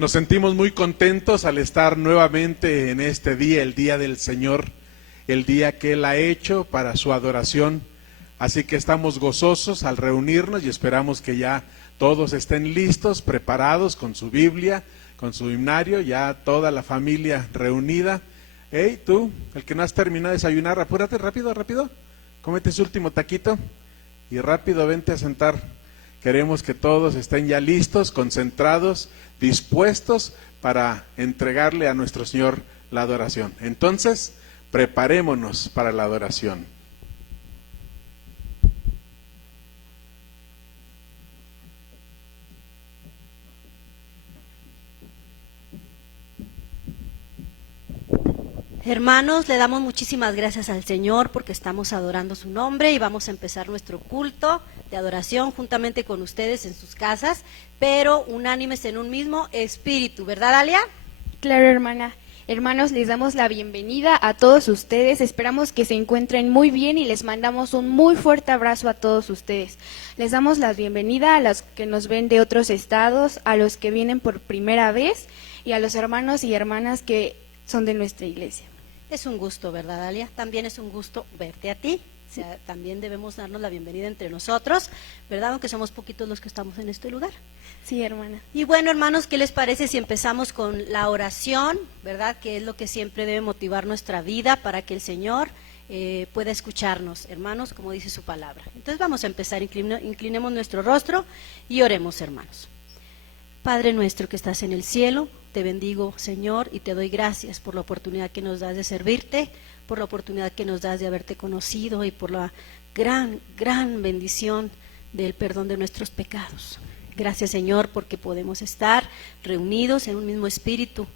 Nos sentimos muy contentos al estar nuevamente en este día, el día del Señor, el día que Él ha hecho para su adoración. Así que estamos gozosos al reunirnos y esperamos que ya todos estén listos, preparados con su Biblia, con su himnario, ya toda la familia reunida. Hey, tú, el que no has terminado de desayunar, apúrate, rápido, rápido, cómete su último taquito y rápido vente a sentar. Queremos que todos estén ya listos, concentrados, dispuestos para entregarle a nuestro Señor la adoración. Entonces, preparémonos para la adoración. Hermanos, le damos muchísimas gracias al Señor porque estamos adorando su nombre y vamos a empezar nuestro culto de adoración juntamente con ustedes en sus casas, pero unánimes en un mismo espíritu, ¿verdad, Dalia? Claro, hermana. Hermanos, les damos la bienvenida a todos ustedes, esperamos que se encuentren muy bien y les mandamos un muy fuerte abrazo a todos ustedes. Les damos la bienvenida a los que nos ven de otros estados, a los que vienen por primera vez y a los hermanos y hermanas que son de nuestra iglesia. Es un gusto, ¿verdad, Dalia? También es un gusto verte a ti. O sea, también debemos darnos la bienvenida entre nosotros, ¿verdad? Aunque somos poquitos los que estamos en este lugar. Sí, hermana. Y bueno, hermanos, ¿qué les parece si empezamos con la oración, ¿verdad? Que es lo que siempre debe motivar nuestra vida para que el Señor pueda escucharnos, hermanos, como dice su palabra. Entonces vamos a empezar, inclinemos nuestro rostro y oremos, hermanos. Padre nuestro que estás en el cielo, te bendigo, Señor, y te doy gracias por la oportunidad que nos das de servirte, por la oportunidad que nos das de haberte conocido y por la gran bendición del perdón de nuestros pecados. Gracias, Señor, porque podemos estar reunidos en un mismo espíritu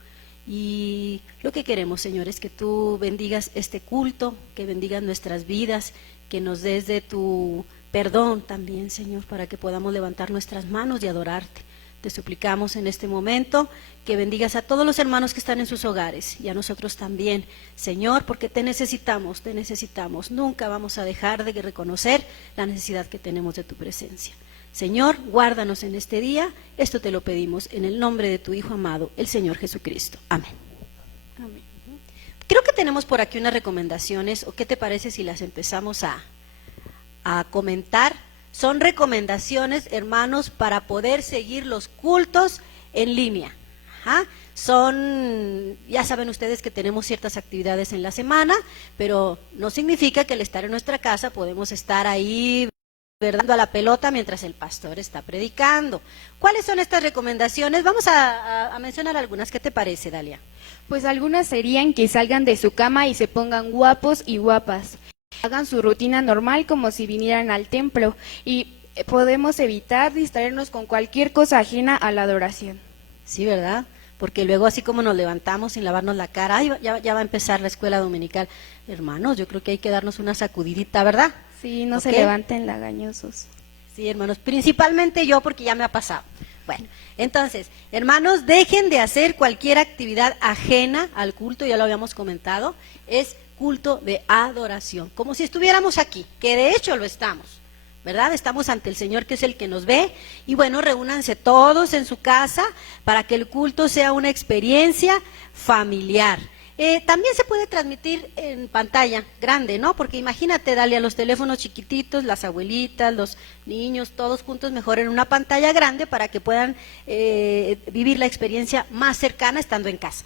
y lo que queremos, Señor, es que tú bendigas este culto, que bendigas nuestras vidas, que nos des de tu perdón también, Señor, para que podamos levantar nuestras manos y adorarte. Te suplicamos en este momento que bendigas a todos los hermanos que están en sus hogares y a nosotros también, Señor, porque te necesitamos, nunca vamos a dejar de reconocer la necesidad que tenemos de tu presencia. Señor, guárdanos en este día, esto te lo pedimos en el nombre de tu Hijo amado, el Señor Jesucristo. Amén. Amén. Creo que tenemos por aquí unas recomendaciones, o qué te parece si las empezamos a comentar. Son recomendaciones, hermanos, para poder seguir los cultos en línea. Ajá. Ya saben ustedes que tenemos ciertas actividades en la semana, pero no significa que al estar en nuestra casa podemos estar ahí dando a la pelota mientras el pastor está predicando. ¿Cuáles son estas recomendaciones? Vamos a mencionar algunas. ¿Qué te parece, Dalia? Pues algunas serían que salgan de su cama y se pongan guapos y guapas. Hagan su rutina normal como si vinieran al templo y podemos evitar distraernos con cualquier cosa ajena a la adoración. Sí, ¿verdad? Porque luego así como nos levantamos sin lavarnos la cara, ay, ya va a empezar la escuela dominical. Hermanos, yo creo que hay que darnos una sacudidita, ¿verdad? Sí, no ¿Okay? se levanten lagañosos. Sí, hermanos, principalmente yo porque ya me ha pasado. Bueno, entonces, hermanos, dejen de hacer cualquier actividad ajena al culto, ya lo habíamos comentado, es culto de adoración, como si estuviéramos aquí, que de hecho lo estamos, ¿verdad? Estamos ante el Señor que es el que nos ve y bueno, reúnanse todos en su casa para que el culto sea una experiencia familiar. También se puede transmitir en pantalla grande, ¿no? Porque imagínate, dale a los teléfonos chiquititos, las abuelitas, los niños, todos juntos, mejor en una pantalla grande para que puedan vivir la experiencia más cercana estando en casa.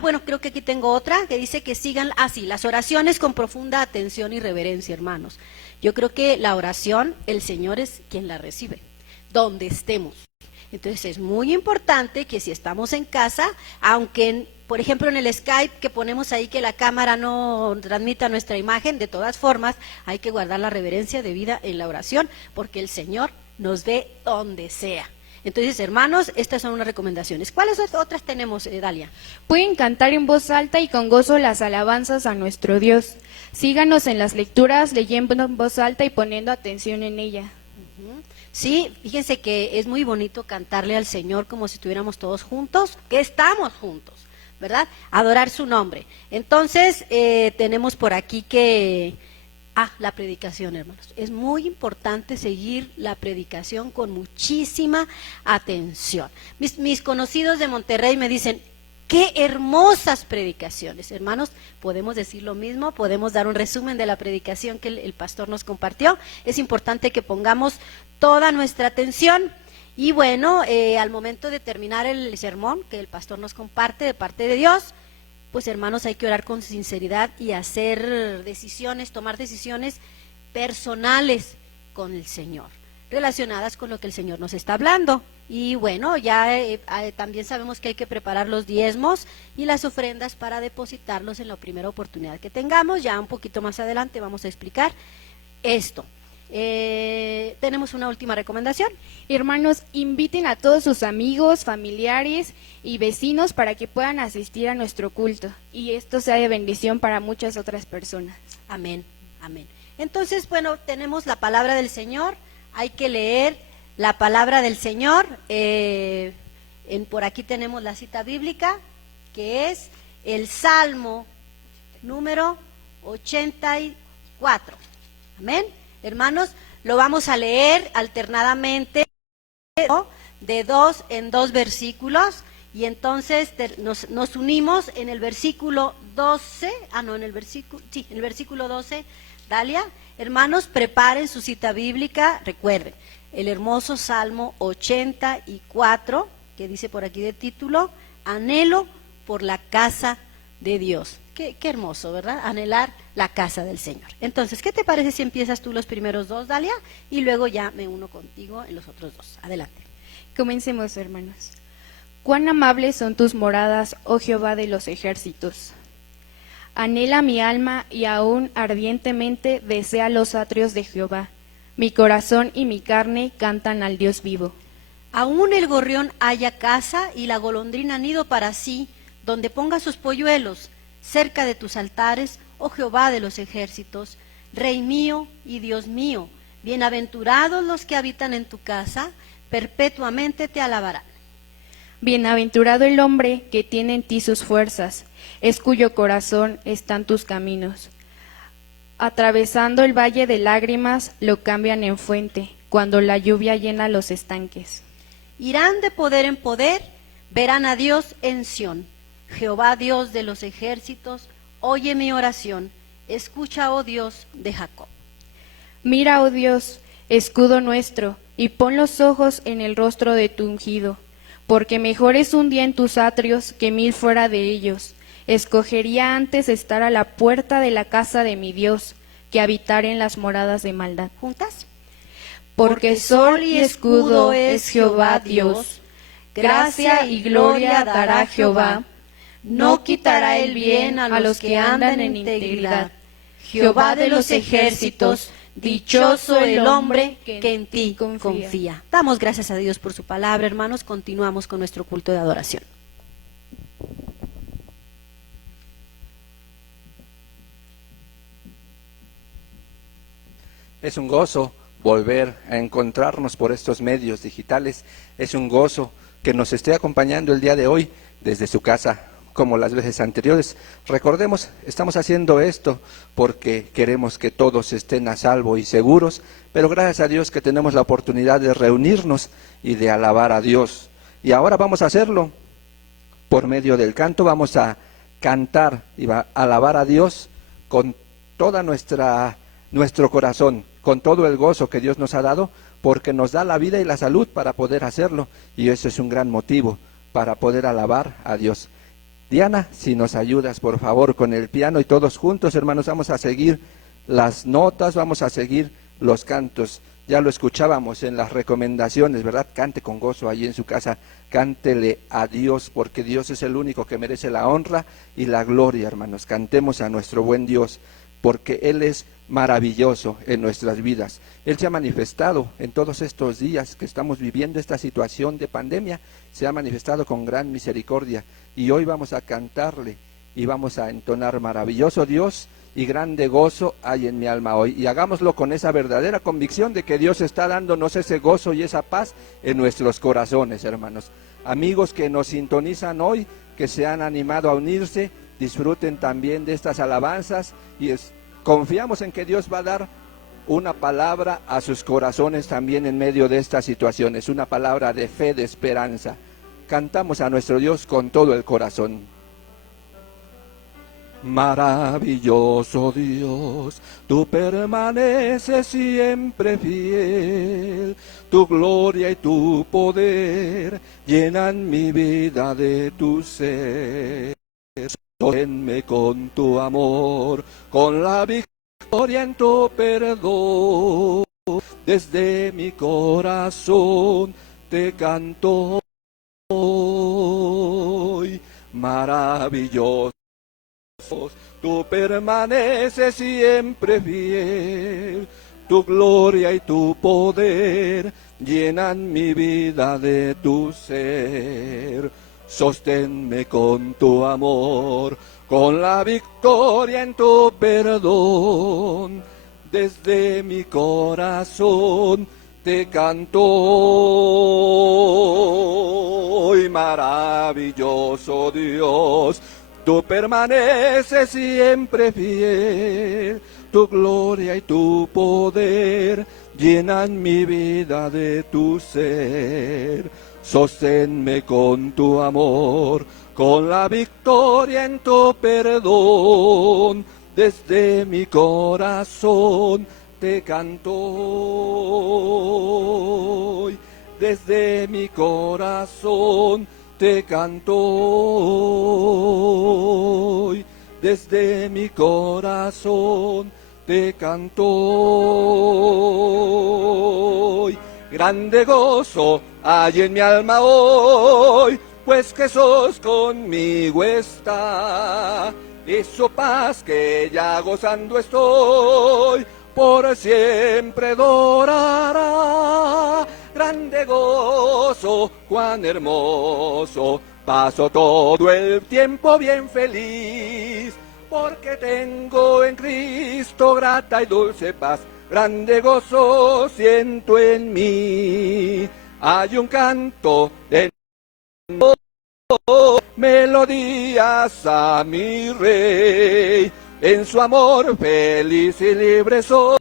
Bueno, creo que aquí tengo otra que dice que sigan así, las oraciones con profunda atención y reverencia, hermanos. Yo creo que la oración, el Señor es quien la recibe, donde estemos. Entonces es muy importante que si estamos en casa, aunque por ejemplo en el Skype que ponemos ahí que la cámara no transmita nuestra imagen, de todas formas hay que guardar la reverencia debida en la oración, porque el Señor nos ve donde sea. Entonces, hermanos, estas son unas recomendaciones. ¿Cuáles otras tenemos, Dalia? Pueden cantar en voz alta y con gozo las alabanzas a nuestro Dios. Síganos en las lecturas, leyendo en voz alta y poniendo atención en ella. Sí, fíjense que es muy bonito cantarle al Señor como si estuviéramos todos juntos, que estamos juntos, ¿verdad? Adorar su nombre. Entonces, tenemos por aquí que La predicación, hermanos. Es muy importante seguir la predicación con muchísima atención. Mis conocidos de Monterrey me dicen, ¡qué hermosas predicaciones! Hermanos, podemos decir lo mismo, podemos dar un resumen de la predicación que el pastor nos compartió. Es importante que pongamos toda nuestra atención. Y bueno, al momento de terminar el sermón que el pastor nos comparte de parte de Dios, pues hermanos, hay que orar con sinceridad y hacer decisiones, tomar decisiones personales con el Señor, relacionadas con lo que el Señor nos está hablando. Y bueno, ya también sabemos que hay que preparar los diezmos y las ofrendas para depositarlos en la primera oportunidad que tengamos. Ya un poquito más adelante vamos a explicar esto. Tenemos una última recomendación. Hermanos, inviten a todos sus amigos, familiares y vecinos para que puedan asistir a nuestro culto y esto sea de bendición para muchas otras personas. Amén, amén. Entonces, bueno, tenemos la palabra del Señor, hay que leer la palabra del Señor. Por aquí tenemos la cita bíblica, que es el Salmo número 84. Amén. Hermanos, lo vamos a leer alternadamente de 2 en 2 versículos y entonces nos unimos en el versículo 12, en el versículo 12, Dalia. Hermanos, preparen su cita bíblica, recuerden, el hermoso Salmo 84, que dice por aquí de título, anhelo por la casa de Dios. Qué hermoso, ¿verdad? Anhelar la casa del Señor. Entonces, ¿qué te parece si empiezas tú los primeros 2, Dalia? Y luego ya me uno contigo en los otros 2. Adelante. Comencemos, hermanos. Cuán amables son tus moradas, oh Jehová de los ejércitos. Anhela mi alma y aún ardientemente desea los atrios de Jehová. Mi corazón y mi carne cantan al Dios vivo. Aún el gorrión halla casa y la golondrina nido para sí, donde ponga sus polluelos, cerca de tus altares, oh Jehová de los ejércitos, Rey mío y Dios mío, bienaventurados los que habitan en tu casa, perpetuamente te alabarán. Bienaventurado el hombre que tiene en ti sus fuerzas, es cuyo corazón están tus caminos. Atravesando el valle de lágrimas, lo cambian en fuente, cuando la lluvia llena los estanques. Irán de poder en poder, verán a Dios en Sión. Jehová Dios de los ejércitos, oye mi oración, escucha, oh Dios de Jacob. Mira, oh Dios, escudo nuestro, y pon los ojos en el rostro de tu ungido, porque mejor es un día en tus atrios que 1000 fuera de ellos. Escogería antes estar a la puerta de la casa de mi Dios, que habitar en las moradas de maldad. ¿Juntas? Porque sol y escudo es Jehová Dios, gracia y gloria dará Jehová. No quitará el bien a los que andan en integridad. Jehová de los ejércitos, dichoso el hombre que en ti confía. Damos gracias a Dios por su palabra, hermanos. Continuamos con nuestro culto de adoración. Es un gozo volver a encontrarnos por estos medios digitales. Es un gozo que nos esté acompañando el día de hoy desde su casa, como las veces anteriores. Recordemos, estamos haciendo esto porque queremos que todos estén a salvo y seguros, pero gracias a Dios que tenemos la oportunidad de reunirnos y de alabar a Dios. Y ahora vamos a hacerlo por medio del canto. Vamos a cantar y a alabar a Dios con toda nuestro corazón, con todo el gozo que Dios nos ha dado, porque nos da la vida y la salud para poder hacerlo, y eso es un gran motivo para poder alabar a Dios. Diana, si nos ayudas por favor con el piano, y todos juntos, hermanos, vamos a seguir las notas, vamos a seguir los cantos. Ya lo escuchábamos en las recomendaciones, ¿verdad? Cante con gozo allí en su casa, cántele a Dios, porque Dios es el único que merece la honra y la gloria, hermanos. Cantemos a nuestro buen Dios, porque Él es maravilloso en nuestras vidas. Él se ha manifestado en todos estos días que estamos viviendo esta situación de pandemia, se ha manifestado con gran misericordia, y hoy vamos a cantarle y vamos a entonar: maravilloso Dios y grande gozo hay en mi alma hoy. Y hagámoslo con esa verdadera convicción de que Dios está dándonos ese gozo y esa paz en nuestros corazones, hermanos. Amigos que nos sintonizan hoy, que se han animado a unirse, disfruten también de estas alabanzas y Confiamos en que Dios va a dar una palabra a sus corazones también en medio de estas situaciones, una palabra de fe, de esperanza. Cantamos a nuestro Dios con todo el corazón. Maravilloso Dios, tú permaneces siempre fiel, tu gloria y tu poder llenan mi vida de tu ser. Sosténme con tu amor, con la victoria en tu perdón, desde mi corazón te canto hoy. Maravilloso, tú permaneces siempre fiel, tu gloria y tu poder llenan mi vida de tu ser. Sosténme con tu amor, con la victoria en tu perdón, desde mi corazón te canto hoy. Maravilloso Dios, tú permaneces siempre fiel, tu gloria y tu poder llenan mi vida de tu ser. Sosténme con tu amor, con la victoria en tu perdón, desde mi corazón te canto hoy. Desde mi corazón te canto hoy, desde mi corazón te canto hoy. Grande gozo hay en mi alma hoy, pues que sos conmigo está. Y su paz que ya gozando estoy, por siempre durará. Grande gozo, cuán hermoso, paso todo el tiempo bien feliz, porque tengo en Cristo grata y dulce paz. Grande gozo siento en mí, hay un canto de melodías a mi Rey, en su amor feliz y libre soy,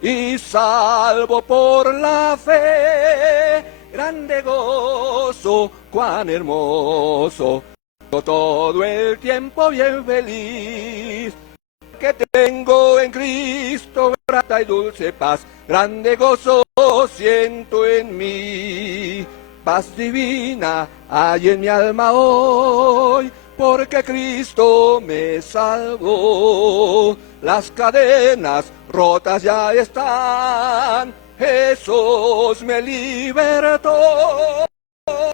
y salvo por la fe. Grande gozo, cuán hermoso, todo el tiempo bien feliz, que tengo en Cristo grata y dulce paz. Grande gozo siento en mí, paz divina hay en mi alma hoy, porque Cristo me salvó. Las cadenas rotas ya están, Jesús me libertó.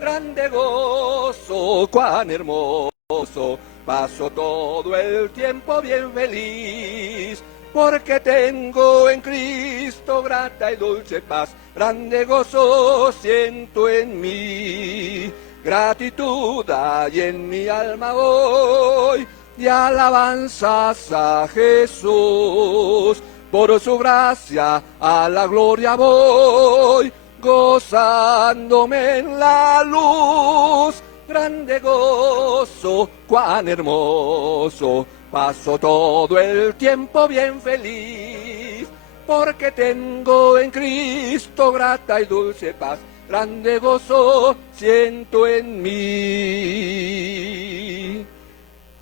Grande gozo, cuán hermoso, paso todo el tiempo bien feliz, porque tengo en Cristo grata y dulce paz. Grande gozo siento en mí, gratitud hay en mi alma hoy, y alabanzas a Jesús. Por su gracia a la gloria voy, gozándome en la luz. Grande gozo, cuán hermoso, paso todo el tiempo bien feliz, porque tengo en Cristo grata y dulce paz. Grande gozo siento en mí.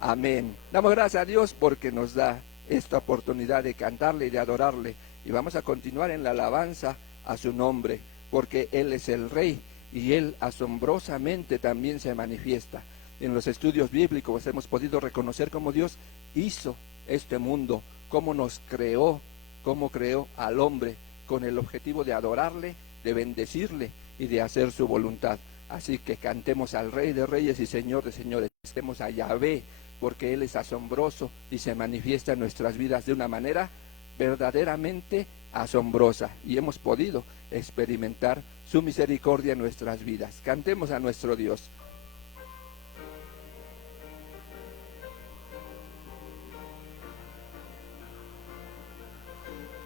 Amén. Damos gracias a Dios porque nos da esta oportunidad de cantarle y de adorarle. Y vamos a continuar en la alabanza a su nombre, porque Él es el Rey y Él asombrosamente también se manifiesta. En los estudios bíblicos hemos podido reconocer cómo Dios hizo este mundo, cómo nos creó, cómo creó al hombre con el objetivo de adorarle, de bendecirle y de hacer su voluntad. Así que cantemos al Rey de Reyes y Señor de Señores, cantemos a Yahvé, porque Él es asombroso y se manifiesta en nuestras vidas de una manera verdaderamente asombrosa, y hemos podido experimentar su misericordia en nuestras vidas. Cantemos a nuestro Dios.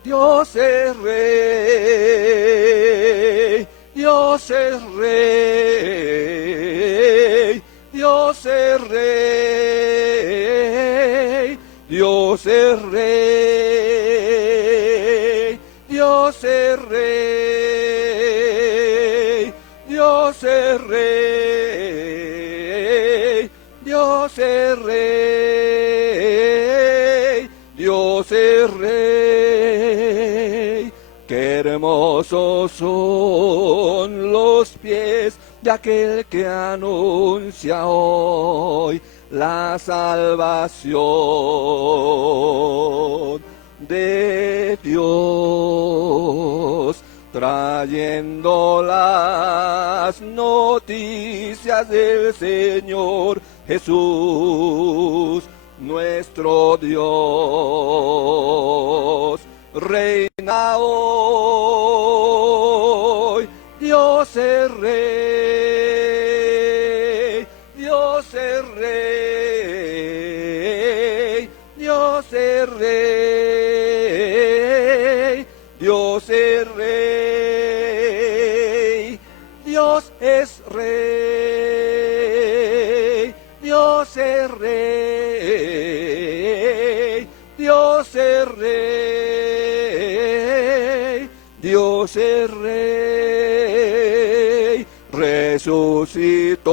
Dios es Rey, Dios es Rey, Dios es Rey, Dios Dios es rey, Dios es rey, Dios es rey, Dios es rey, Dios es rey. Qué hermosos son los pies de aquel que anuncia hoy la salvación de Dios, trayendo las noticias del Señor Jesús, nuestro Dios. Reina hoy, Dios es rey, Dios es rey, Dios es rey, Dios es rey, Dios es rey, Dios es rey, Dios es rey, Dios es rey, resucitó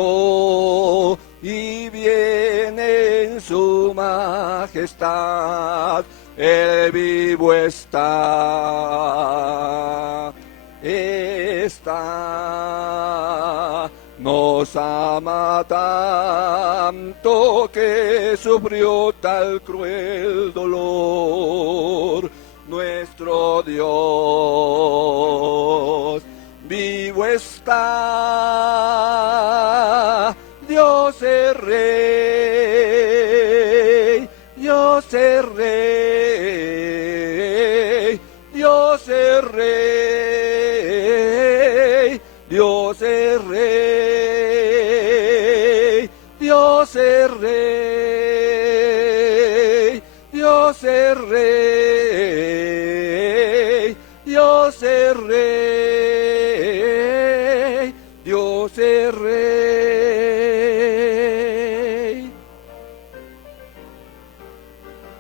y viene en su majestad, el vivo está, nos ama tanto que sufrió tal cruel dolor, nuestro Dios vivo está, Dios es rey, Dios es rey, Dios es rey, Dios es rey, Dios es rey, Dios es rey, Dios es rey, Dios es rey.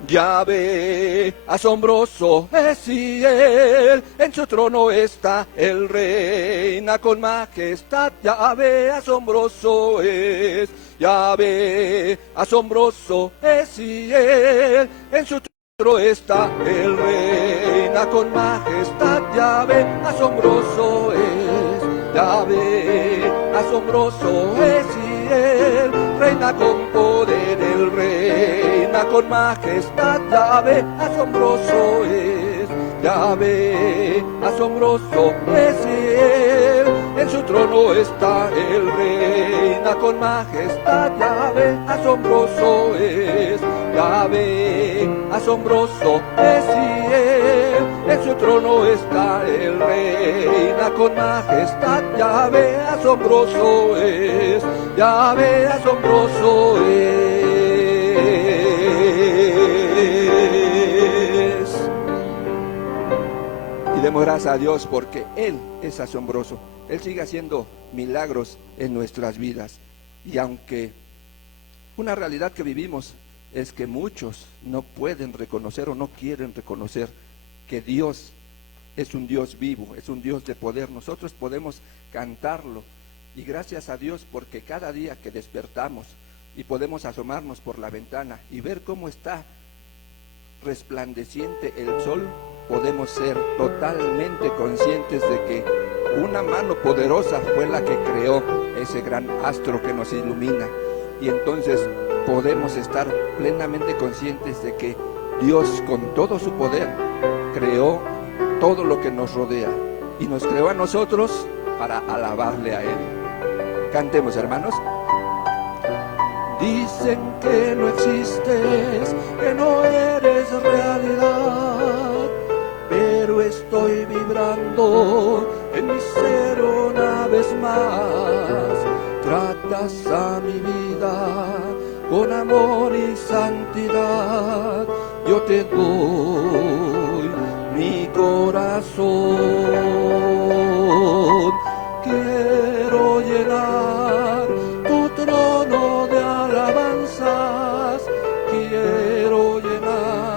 Yahvé, asombroso es y él, en su trono está, él reina con majestad. Yahvé, asombroso es, Yahvé, asombroso es y él, en su trono está, él reina con majestad. Yahvé, asombroso es, Yahvé, asombroso es y él, reina con poder, él reina con majestad. Yahvé, asombroso es, Yahvé, asombroso es él, en su trono está, él reina con majestad. Yahvé, asombroso es, Yahvé, asombroso es él, en su trono está, él reina con majestad. Yahvé, asombroso es, Yahvé, asombroso es. Y demos gracias a Dios porque Él es asombroso. Él sigue haciendo milagros en nuestras vidas. Y aunque una realidad que vivimos es que muchos no pueden reconocer o no quieren reconocer que Dios es un Dios vivo, es un Dios de poder. Nosotros podemos cantarlo y gracias a Dios porque cada día que despertamos y podemos asomarnos por la ventana y ver cómo está resplandeciente el sol, podemos ser totalmente conscientes de que una mano poderosa fue la que creó ese gran astro que nos ilumina. Y entonces podemos estar plenamente conscientes de que Dios con todo su poder creó todo lo que nos rodea y nos creó a nosotros para alabarle a Él. Cantemos, hermanos. Dicen que no existes, que no eres realidad, pero estoy vibrando en mi ser una vez más. Tratas a mi vida con amor y santidad, yo te doy mi corazón. Quiero llenar tu trono de alabanzas, quiero llenar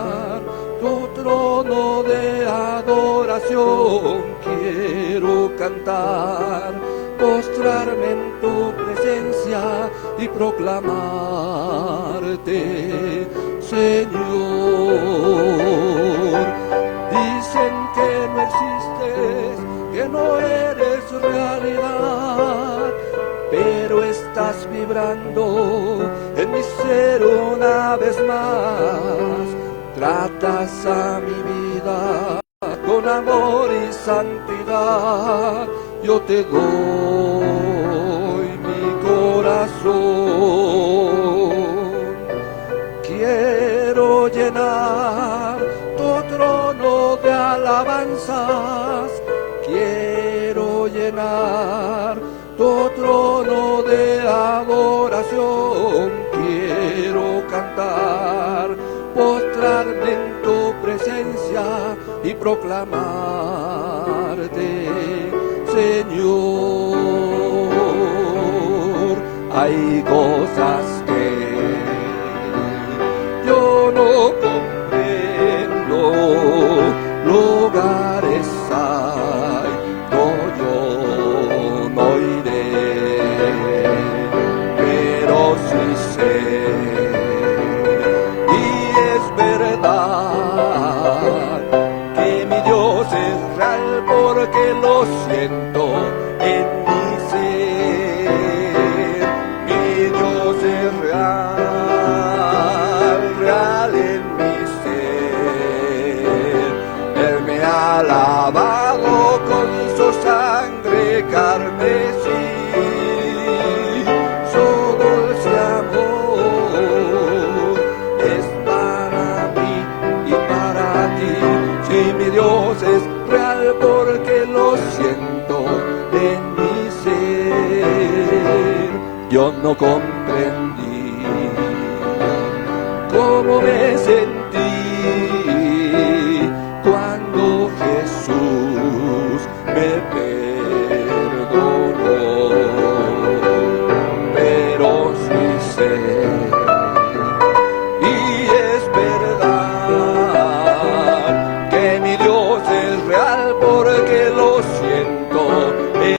adoración quiero cantar, postrarme en tu presencia y proclamarte, Señor. Dicen que no existes, que no eres realidad, pero estás vibrando en mi ser una vez más. Tratas a mi vida con amor y santidad. Yo te doy mi corazón. Quiero llenar tu trono de alabanzas. Quiero llenar tu trono de adoración. Quiero cantar, postrarme en tu presencia y proclamarte, Señor. Hay cosas que yo no comprendo, lugares hay, no, yo no iré, pero sí sé, y es verdad que mi Dios es real, porque lo siento en mi ser. Mi Dios es real, real en mi ser. Él me ha lavado con su sangre carmesí. Su dulce amor es para mí y para ti. Si mi Dios es real, porque lo siento en mi ser. Yo no comprendí cómo me sentí cuando Jesús me perdonó, pero sí sé, y es verdad que mi Dios es real, porque lo siento en él.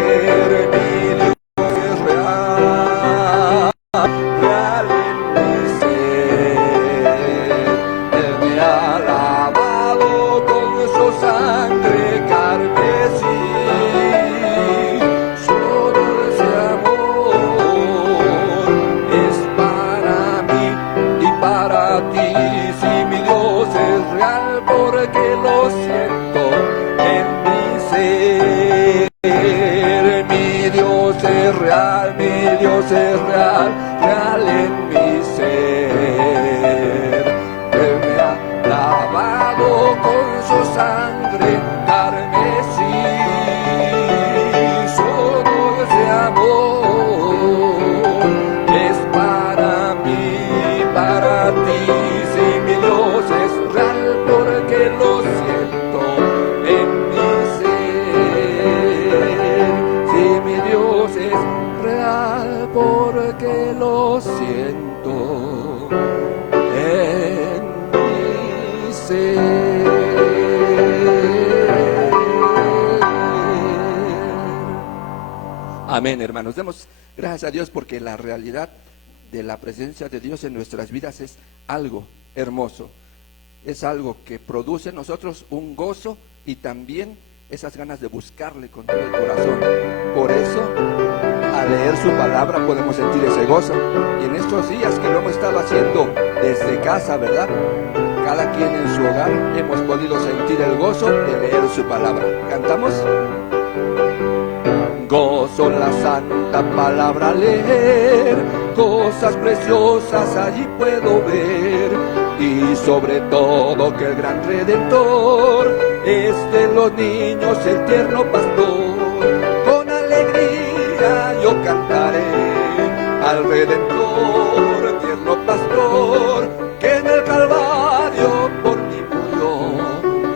Mi Dios es real, real en mi ser. Él me ha lavado con su sangre carmesí. Su dulce amor es para mí y para ti. Si mi Dios es real, porque lo siento en mi ser. Mi Dios es real, mi Dios es real, real en mi ser. Él me ha lavado con su sangre carmesí. Su dulce amor es para mí, para ti. Si mi Dios es real, porque lo siento en mi ser. Si mi Dios es real, porque lo siento en mi ser. Amén, hermanos. Demos gracias a Dios, porque la realidad de la presencia de Dios en nuestras vidas es algo hermoso. Es algo que produce en nosotros un gozo y también esas ganas de buscarle con todo el corazón. Por eso, al leer su palabra podemos sentir ese gozo. Y en estos días que lo hemos estado haciendo desde casa, ¿verdad? Cada quien en su hogar hemos podido sentir el gozo de leer su palabra. ¿Cantamos? Gozo la santa palabra leer, cosas preciosas allí puedo ver, y sobre todo que el gran Redentor es de los niños el tierno pastor. Con alegría yo cantaré al Redentor, tierno pastor, que en el Calvario por mí murió.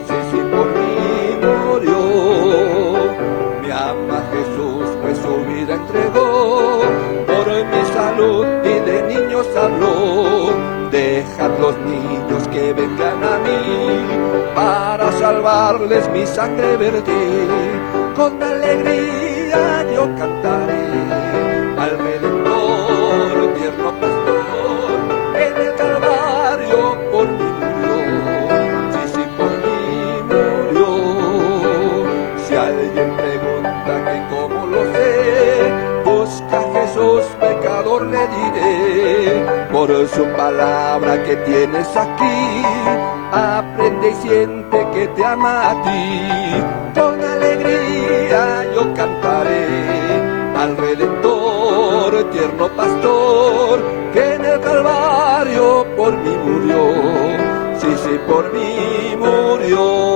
Sí, sí, por mí murió. Me ama Jesús, pues su vida entregó por mi salud, y de niños habló. Dejad los niños que vengan a mí, para salvarles mi sangre vertí. Con alegría yo cantaré al Redentor, tierno pastor, en el Calvario por mí murió. Sí, sí, por mí murió. Si alguien pregunta que cómo lo sé, busca a Jesús pecador, le diré. Por su palabra que tienes aquí, aprende y siente que te ama a ti. Con alegría yo cantaré al Redentor, tierno pastor, que en el Calvario por mí murió. Sí, sí, por mí murió.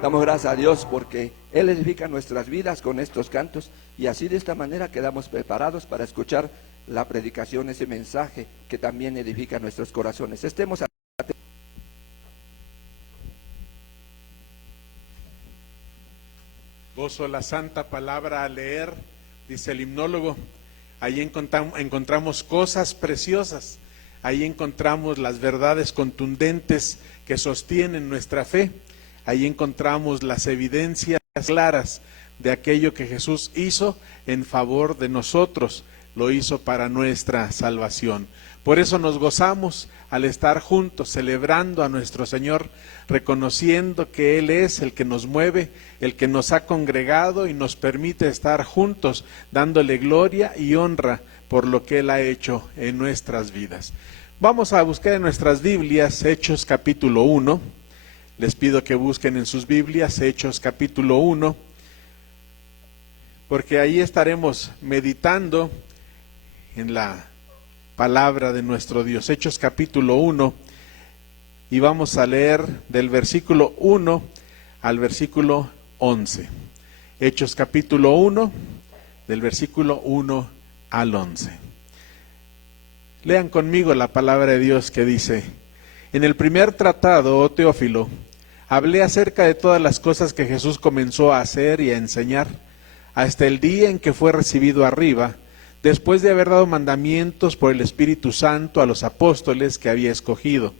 Damos gracias a Dios porque Él edifica nuestras vidas con estos cantos, y así de esta manera quedamos preparados para escuchar la predicación, ese mensaje que también edifica nuestros corazones. Estemos atentos. Gozo la santa palabra al leer, dice el himnólogo. Ahí encontramos cosas preciosas, ahí encontramos las verdades contundentes que sostienen nuestra fe, ahí encontramos las evidencias claras de aquello que Jesús hizo en favor de nosotros, lo hizo para nuestra salvación. Por eso nos gozamos al estar juntos, celebrando a nuestro Señor, reconociendo que Él es el que nos mueve, el que nos ha congregado y nos permite estar juntos, dándole gloria y honra por lo que Él ha hecho en nuestras vidas. Vamos a buscar en nuestras Biblias Hechos capítulo 1. Les pido que busquen en sus Biblias Hechos capítulo 1, porque ahí estaremos meditando en la palabra de nuestro Dios. Hechos capítulo 1, y vamos a leer del versículo 1 al versículo 11. Hechos capítulo 1, del versículo 1 al 11. Lean conmigo la palabra de Dios que dice: en el primer tratado, oh Teófilo, hablé acerca de todas las cosas que Jesús comenzó a hacer y a enseñar, hasta el día en que fue recibido arriba, después de haber dado mandamientos por el Espíritu Santo a los apóstoles que había escogido,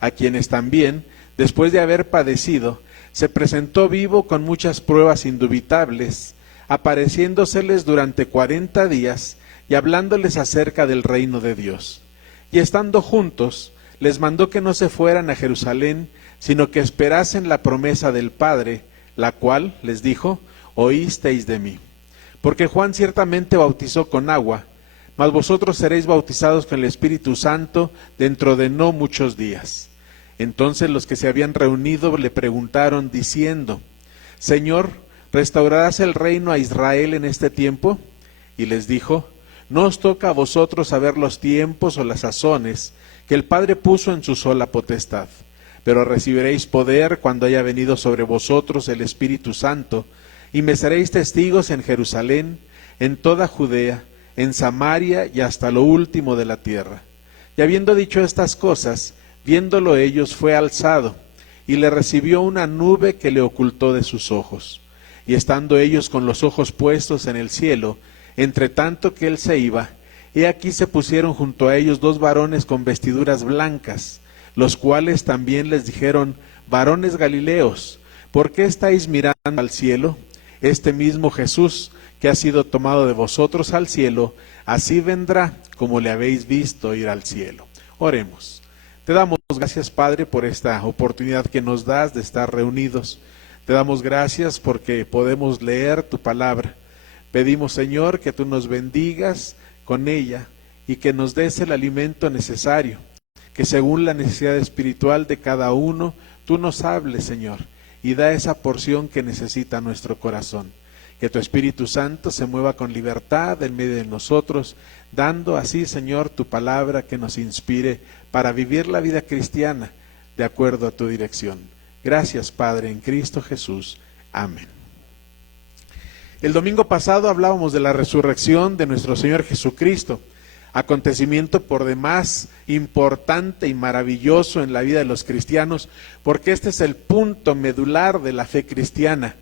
a quienes también, después de haber padecido, se presentó vivo con muchas pruebas indubitables, apareciéndoseles durante 40 días y hablándoles acerca del reino de Dios. Y estando juntos, les mandó que no se fueran a Jerusalén, sino que esperasen la promesa del Padre, la cual, les dijo, oísteis de mí. Porque Juan ciertamente bautizó con agua, mas vosotros seréis bautizados con el Espíritu Santo dentro de no muchos días. Entonces los que se habían reunido le preguntaron diciendo: Señor, ¿restaurarás el reino a Israel en este tiempo? Y les dijo: no os toca a vosotros saber los tiempos o las sazones que el Padre puso en su sola potestad, pero recibiréis poder cuando haya venido sobre vosotros el Espíritu Santo, y me seréis testigos en Jerusalén, en toda Judea, en Samaria y hasta lo último de la tierra. Y habiendo dicho estas cosas, viéndolo ellos, fue alzado, y le recibió una nube que le ocultó de sus ojos. Y estando ellos con los ojos puestos en el cielo, entre tanto que él se iba, he aquí se pusieron junto a ellos 2 varones con vestiduras blancas, los cuales también les dijeron: varones Galileos, ¿por qué estáis mirando al cielo? Este mismo Jesús, que ha sido tomado de vosotros al cielo, así vendrá como le habéis visto ir al cielo. Oremos. Te damos gracias, Padre, por esta oportunidad que nos das de estar reunidos. Te damos gracias porque podemos leer tu palabra. Pedimos, Señor, que tú nos bendigas con ella y que nos des el alimento necesario, que según la necesidad espiritual de cada uno, tú nos hables, Señor, y da esa porción que necesita nuestro corazón. Que tu Espíritu Santo se mueva con libertad en medio de nosotros, dando así, Señor, tu palabra que nos inspire para vivir la vida cristiana de acuerdo a tu dirección. Gracias, Padre, en Cristo Jesús. Amén. El domingo pasado hablábamos de la resurrección de nuestro Señor Jesucristo, acontecimiento por demás importante y maravilloso en la vida de los cristianos, porque este es el punto medular de la fe cristiana.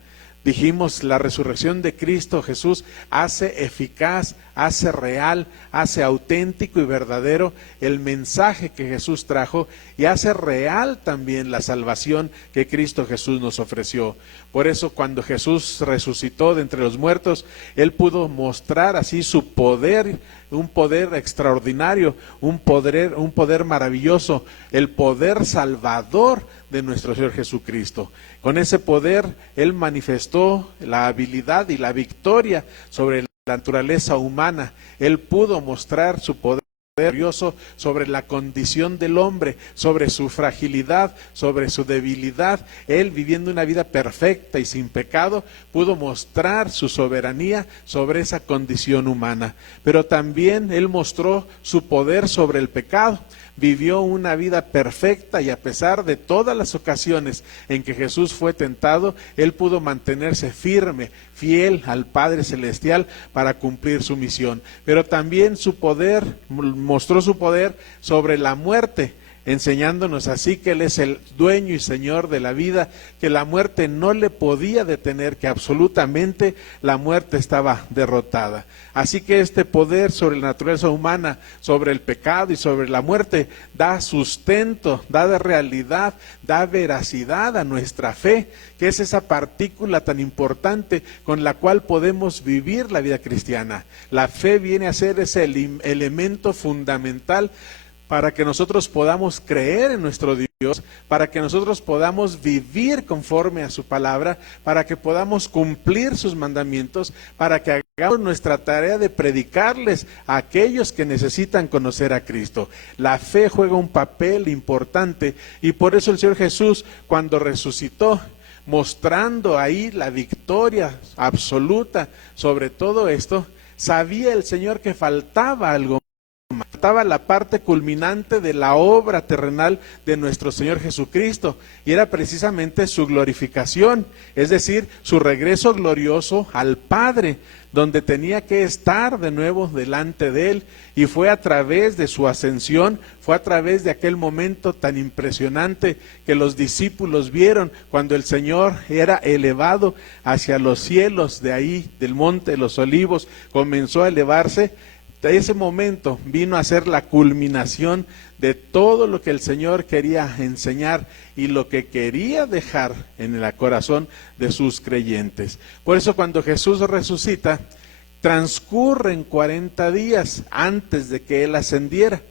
Dijimos, la resurrección de Cristo Jesús hace eficaz, hace real, hace auténtico y verdadero el mensaje que Jesús trajo y hace real también la salvación que Cristo Jesús nos ofreció. Por eso cuando Jesús resucitó de entre los muertos, Él pudo mostrar así su poder, un poder extraordinario, un poder maravilloso, el poder salvador de nuestro Señor Jesucristo. Con ese poder Él manifestó la habilidad y la victoria sobre la naturaleza humana. Él pudo mostrar su poder glorioso sobre la condición del hombre, sobre su fragilidad, sobre su debilidad. Él, viviendo una vida perfecta y sin pecado, pudo mostrar su soberanía sobre esa condición humana. Pero también Él mostró su poder sobre el pecado. Vivió una vida perfecta y a pesar de todas las ocasiones en que Jesús fue tentado, Él pudo mantenerse firme, fiel al Padre Celestial para cumplir su misión. Pero también mostró su poder sobre la muerte, enseñándonos así que Él es el dueño y Señor de la vida, que la muerte no le podía detener, que absolutamente la muerte estaba derrotada. Así que este poder sobre la naturaleza humana, sobre el pecado y sobre la muerte, da sustento, da realidad, da veracidad a nuestra fe, que es esa partícula tan importante con la cual podemos vivir la vida cristiana. La fe viene a ser ese elemento fundamental para que nosotros podamos creer en nuestro Dios, para que nosotros podamos vivir conforme a su palabra, para que podamos cumplir sus mandamientos, para que hagamos nuestra tarea de predicarles a aquellos que necesitan conocer a Cristo. La fe juega un papel importante y por eso el Señor Jesús, cuando resucitó, mostrando ahí la victoria absoluta sobre todo esto, sabía el Señor que faltaba algo. Faltaba la parte culminante de la obra terrenal de nuestro Señor Jesucristo, y era precisamente su glorificación, es decir, su regreso glorioso al Padre, donde tenía que estar de nuevo delante de Él, y fue a través de su ascensión, fue a través de aquel momento tan impresionante que los discípulos vieron cuando el Señor era elevado hacia los cielos, de ahí, del Monte de los Olivos, comenzó a elevarse. De ese momento vino a ser la culminación de todo lo que el Señor quería enseñar y lo que quería dejar en el corazón de sus creyentes. Por eso cuando Jesús resucita, transcurren 40 días antes de que Él ascendiera,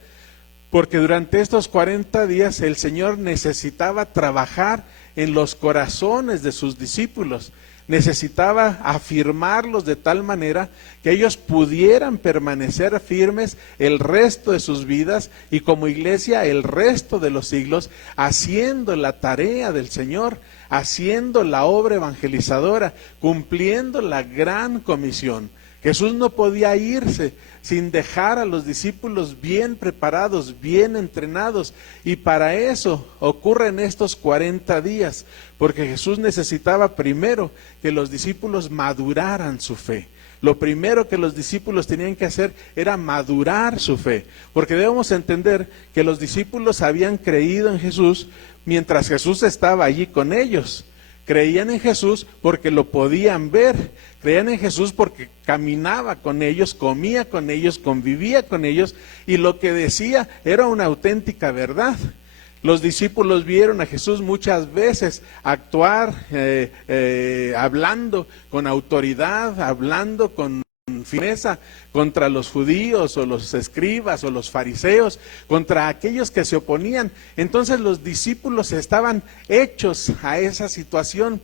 porque durante estos 40 días el Señor necesitaba trabajar en los corazones de sus discípulos. Necesitaba afirmarlos de tal manera que ellos pudieran permanecer firmes el resto de sus vidas y como iglesia el resto de los siglos, haciendo la tarea del Señor, haciendo la obra evangelizadora, cumpliendo la gran comisión. Jesús no podía irse sin dejar a los discípulos bien preparados, bien entrenados, y para eso ocurren estos 40 días, porque Jesús necesitaba primero que los discípulos maduraran su fe. Lo primero que los discípulos tenían que hacer era madurar su fe, porque debemos entender que los discípulos habían creído en Jesús mientras Jesús estaba allí con ellos. Creían en Jesús porque lo podían ver, creían en Jesús porque caminaba con ellos, comía con ellos, convivía con ellos, y lo que decía era una auténtica verdad. Los discípulos vieron a Jesús muchas veces actuar, hablando con autoridad, hablando con firmeza contra los judíos o los escribas o los fariseos, contra aquellos que se oponían. Entonces los discípulos estaban hechos a esa situación,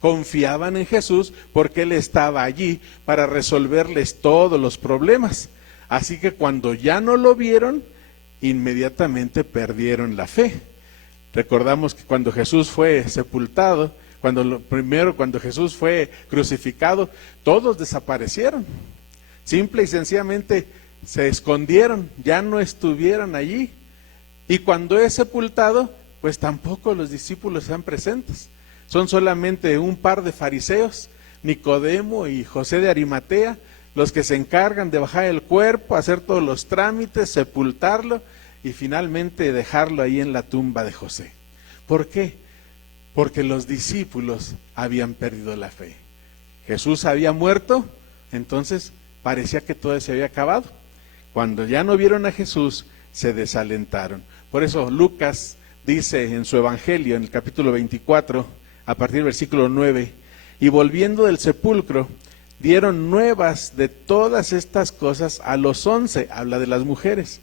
confiaban en Jesús porque Él estaba allí para resolverles todos los problemas. Así que cuando ya no lo vieron, inmediatamente perdieron la fe. Recordamos que cuando Jesús fue sepultado, cuando Jesús fue crucificado, todos desaparecieron. Simple y sencillamente se escondieron, ya no estuvieron allí. Y cuando es sepultado, pues tampoco los discípulos están presentes. Son solamente un par de fariseos, Nicodemo y José de Arimatea, los que se encargan de bajar el cuerpo, hacer todos los trámites, sepultarlo y finalmente dejarlo ahí en la tumba de José. ¿Por qué? Porque los discípulos habían perdido la fe. Jesús había muerto, entonces parecía que todo se había acabado. Cuando ya no vieron a Jesús, se desalentaron. Por eso Lucas dice en su Evangelio, en el capítulo 24, a partir del versículo 9, y volviendo del sepulcro, dieron nuevas de todas estas cosas a los 11, habla de las mujeres,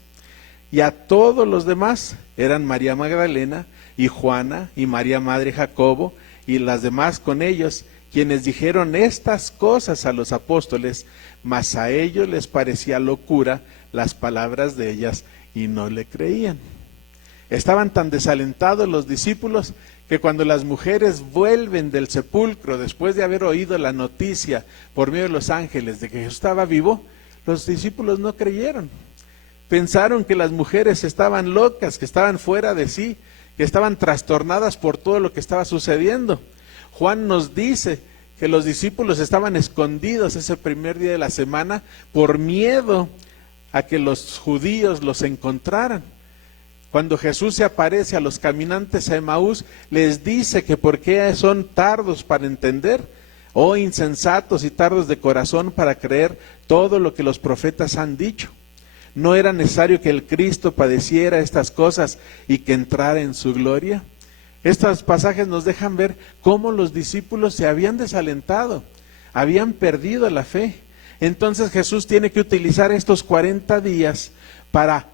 y a todos los demás, eran María Magdalena, y Juana, y María madre Jacobo, y las demás con ellos, quienes dijeron estas cosas a los apóstoles, mas a ellos les parecía locura las palabras de ellas, y no le creían. Estaban tan desalentados los discípulos que cuando las mujeres vuelven del sepulcro después de haber oído la noticia por medio de los ángeles de que Jesús estaba vivo, los discípulos no creyeron. Pensaron que las mujeres estaban locas, que estaban fuera de sí, que estaban trastornadas por todo lo que estaba sucediendo. Juan nos dice que los discípulos estaban escondidos ese primer día de la semana por miedo a que los judíos los encontraran. Cuando Jesús se aparece a los caminantes a Emaús, les dice que por qué son tardos para entender, o insensatos y tardos de corazón para creer todo lo que los profetas han dicho. ¿No era necesario que el Cristo padeciera estas cosas y que entrara en su gloria? Estos pasajes nos dejan ver cómo los discípulos se habían desalentado, habían perdido la fe. Entonces Jesús tiene que utilizar estos 40 días para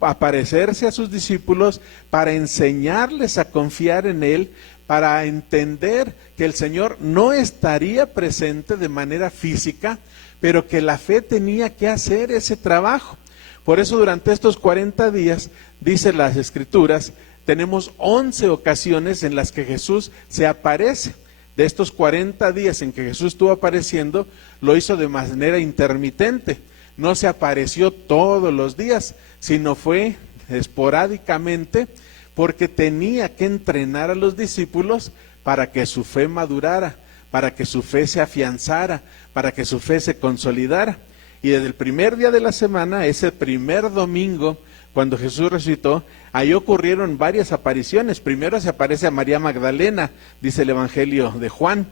aparecerse a sus discípulos, para enseñarles a confiar en Él, para entender que el Señor no estaría presente de manera física, pero que la fe tenía que hacer ese trabajo. Por eso durante estos 40 días, dice las Escrituras, tenemos 11 ocasiones en las que Jesús se aparece. De estos 40 días en que Jesús estuvo apareciendo, lo hizo de manera intermitente. No se apareció todos los días, sino fue esporádicamente, porque tenía que entrenar a los discípulos para que su fe madurara, para que su fe se afianzara, para que su fe se consolidara. Y desde el primer día de la semana, ese primer domingo, cuando Jesús resucitó, ahí ocurrieron varias apariciones. Primero se aparece a María Magdalena, dice el Evangelio de Juan.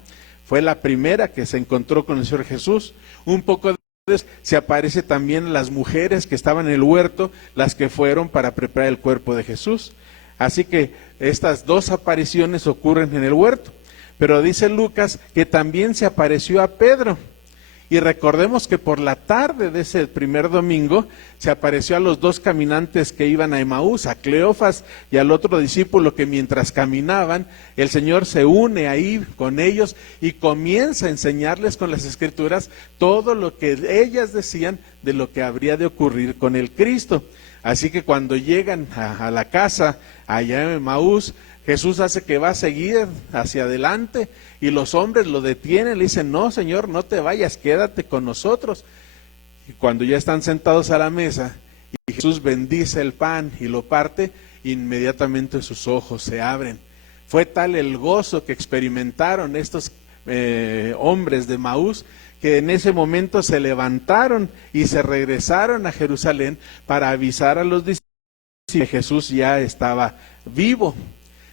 Fue la primera que se encontró con el Señor Jesús. Un poco después se aparece también las mujeres que estaban en el huerto, las que fueron para preparar el cuerpo de Jesús. Así que estas dos apariciones ocurren en el huerto. Pero dice Lucas que también se apareció a Pedro. Y recordemos que por la tarde de ese primer domingo se apareció a los dos caminantes que iban a Emaús, a Cleofas y al otro discípulo, que mientras caminaban, el Señor se une ahí con ellos y comienza a enseñarles con las Escrituras todo lo que ellas decían de lo que habría de ocurrir con el Cristo. Así que cuando llegan a la casa allá en Emaús, Jesús hace que va a seguir hacia adelante y los hombres lo detienen, le dicen, no Señor, no te vayas, quédate con nosotros. Y cuando ya están sentados a la mesa y Jesús bendice el pan y lo parte, inmediatamente sus ojos se abren. Fue tal el gozo que experimentaron estos hombres de Emaús, que en ese momento se levantaron y se regresaron a Jerusalén para avisar a los discípulos que Jesús ya estaba vivo.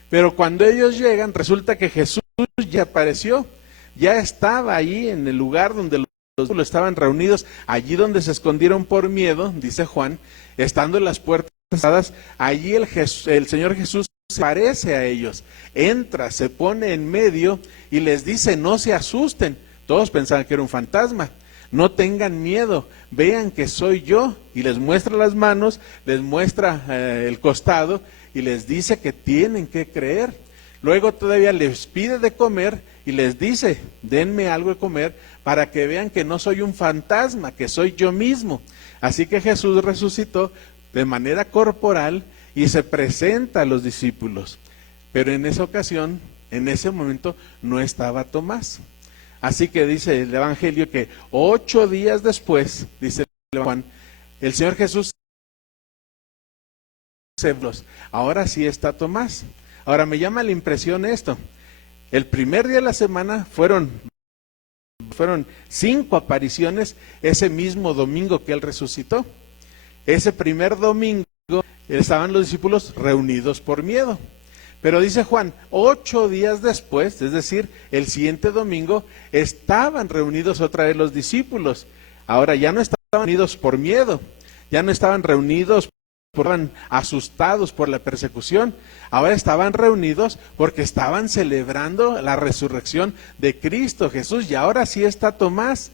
Pero cuando ellos llegan, resulta que Jesús ya apareció, ya estaba ahí en el lugar donde los discípulos estaban reunidos, allí donde se escondieron por miedo, dice Juan, estando en las puertas cerradas, allí el Señor Jesús se aparece a ellos, entra, se pone en medio y les dice, no se asusten. Todos pensaban que era un fantasma. No tengan miedo, vean que soy yo. Y les muestra las manos, les muestra el costado y les dice que tienen que creer. Luego todavía les pide de comer y les dice, denme algo de comer para que vean que no soy un fantasma, que soy yo mismo. Así que Jesús resucitó de manera corporal y se presenta a los discípulos. Pero en esa ocasión, en ese momento, no estaba Tomás. Así que dice el Evangelio que 8 días después, dice Juan, el Señor Jesús, ahora sí está Tomás. Ahora me llama la impresión esto. El primer día de la semana fueron 5 apariciones ese mismo domingo que Él resucitó. Ese primer domingo estaban los discípulos reunidos por miedo. Pero dice Juan, 8 días después, es decir, el siguiente domingo, estaban reunidos otra vez los discípulos. Ahora ya no estaban reunidos por miedo, ya no estaban reunidos porque estaban asustados por la persecución. Ahora estaban reunidos porque estaban celebrando la resurrección de Cristo Jesús. Y ahora sí está Tomás.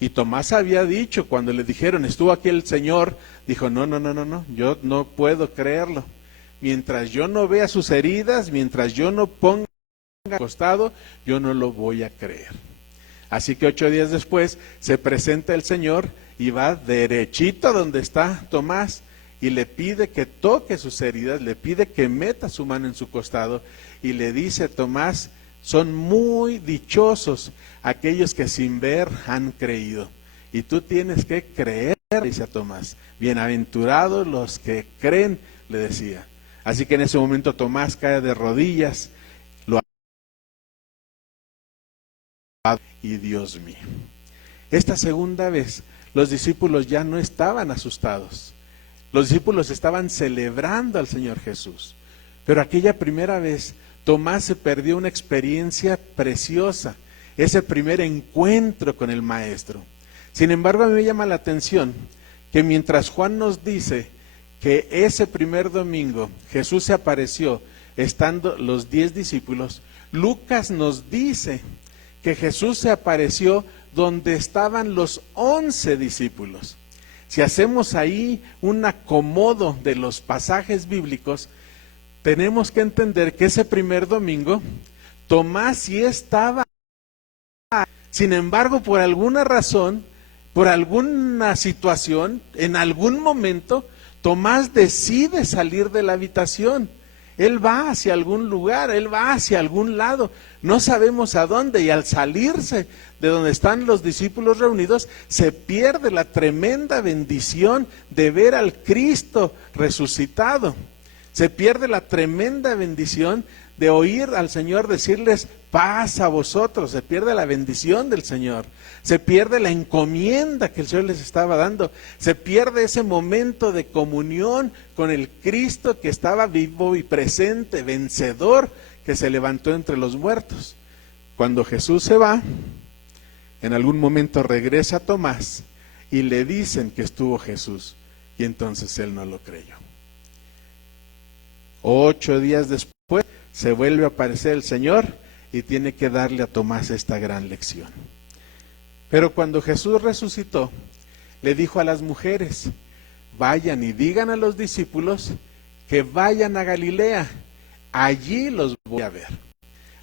Y Tomás había dicho, cuando le dijeron, estuvo aquí el Señor, dijo, no, yo no puedo creerlo. Mientras yo no vea sus heridas, mientras yo no ponga al costado, yo no lo voy a creer. Así que 8 días después se presenta el Señor y va derechito donde está Tomás y le pide que toque sus heridas, le pide que meta su mano en su costado y le dice, Tomás, son muy dichosos aquellos que sin ver han creído. Y tú tienes que creer, dice a Tomás. Bienaventurados los que creen, le decía. Así que en ese momento Tomás cae de rodillas, lo y Dios mío. Esta segunda vez los discípulos ya no estaban asustados. Los discípulos estaban celebrando al Señor Jesús. Pero aquella primera vez Tomás se perdió una experiencia preciosa, ese primer encuentro con el Maestro. Sin embargo, a mí me llama la atención que mientras Juan nos dice que ese primer domingo Jesús se apareció estando los 10 discípulos, Lucas nos dice que Jesús se apareció donde estaban los 11 discípulos. Si hacemos ahí un acomodo de los pasajes bíblicos, tenemos que entender que ese primer domingo Tomás sí estaba. Sin embargo, por alguna razón, por alguna situación, en algún momento, Tomás decide salir de la habitación. Él va hacia algún lugar, él va hacia algún lado, no sabemos a dónde, y al salirse de donde están los discípulos reunidos, se pierde la tremenda bendición de ver al Cristo resucitado. Se pierde la tremenda bendición de oír al Señor decirles, paz a vosotros. Se pierde la bendición del Señor. Se pierde la encomienda que el Señor les estaba dando. Se pierde ese momento de comunión con el Cristo que estaba vivo y presente, vencedor, que se levantó entre los muertos. Cuando Jesús se va, en algún momento regresa Tomás y le dicen que estuvo Jesús. Y entonces él no lo creyó. 8 días después se vuelve a aparecer el Señor y tiene que darle a Tomás esta gran lección. Pero cuando Jesús resucitó, le dijo a las mujeres, vayan y digan a los discípulos que vayan a Galilea, allí los voy a ver.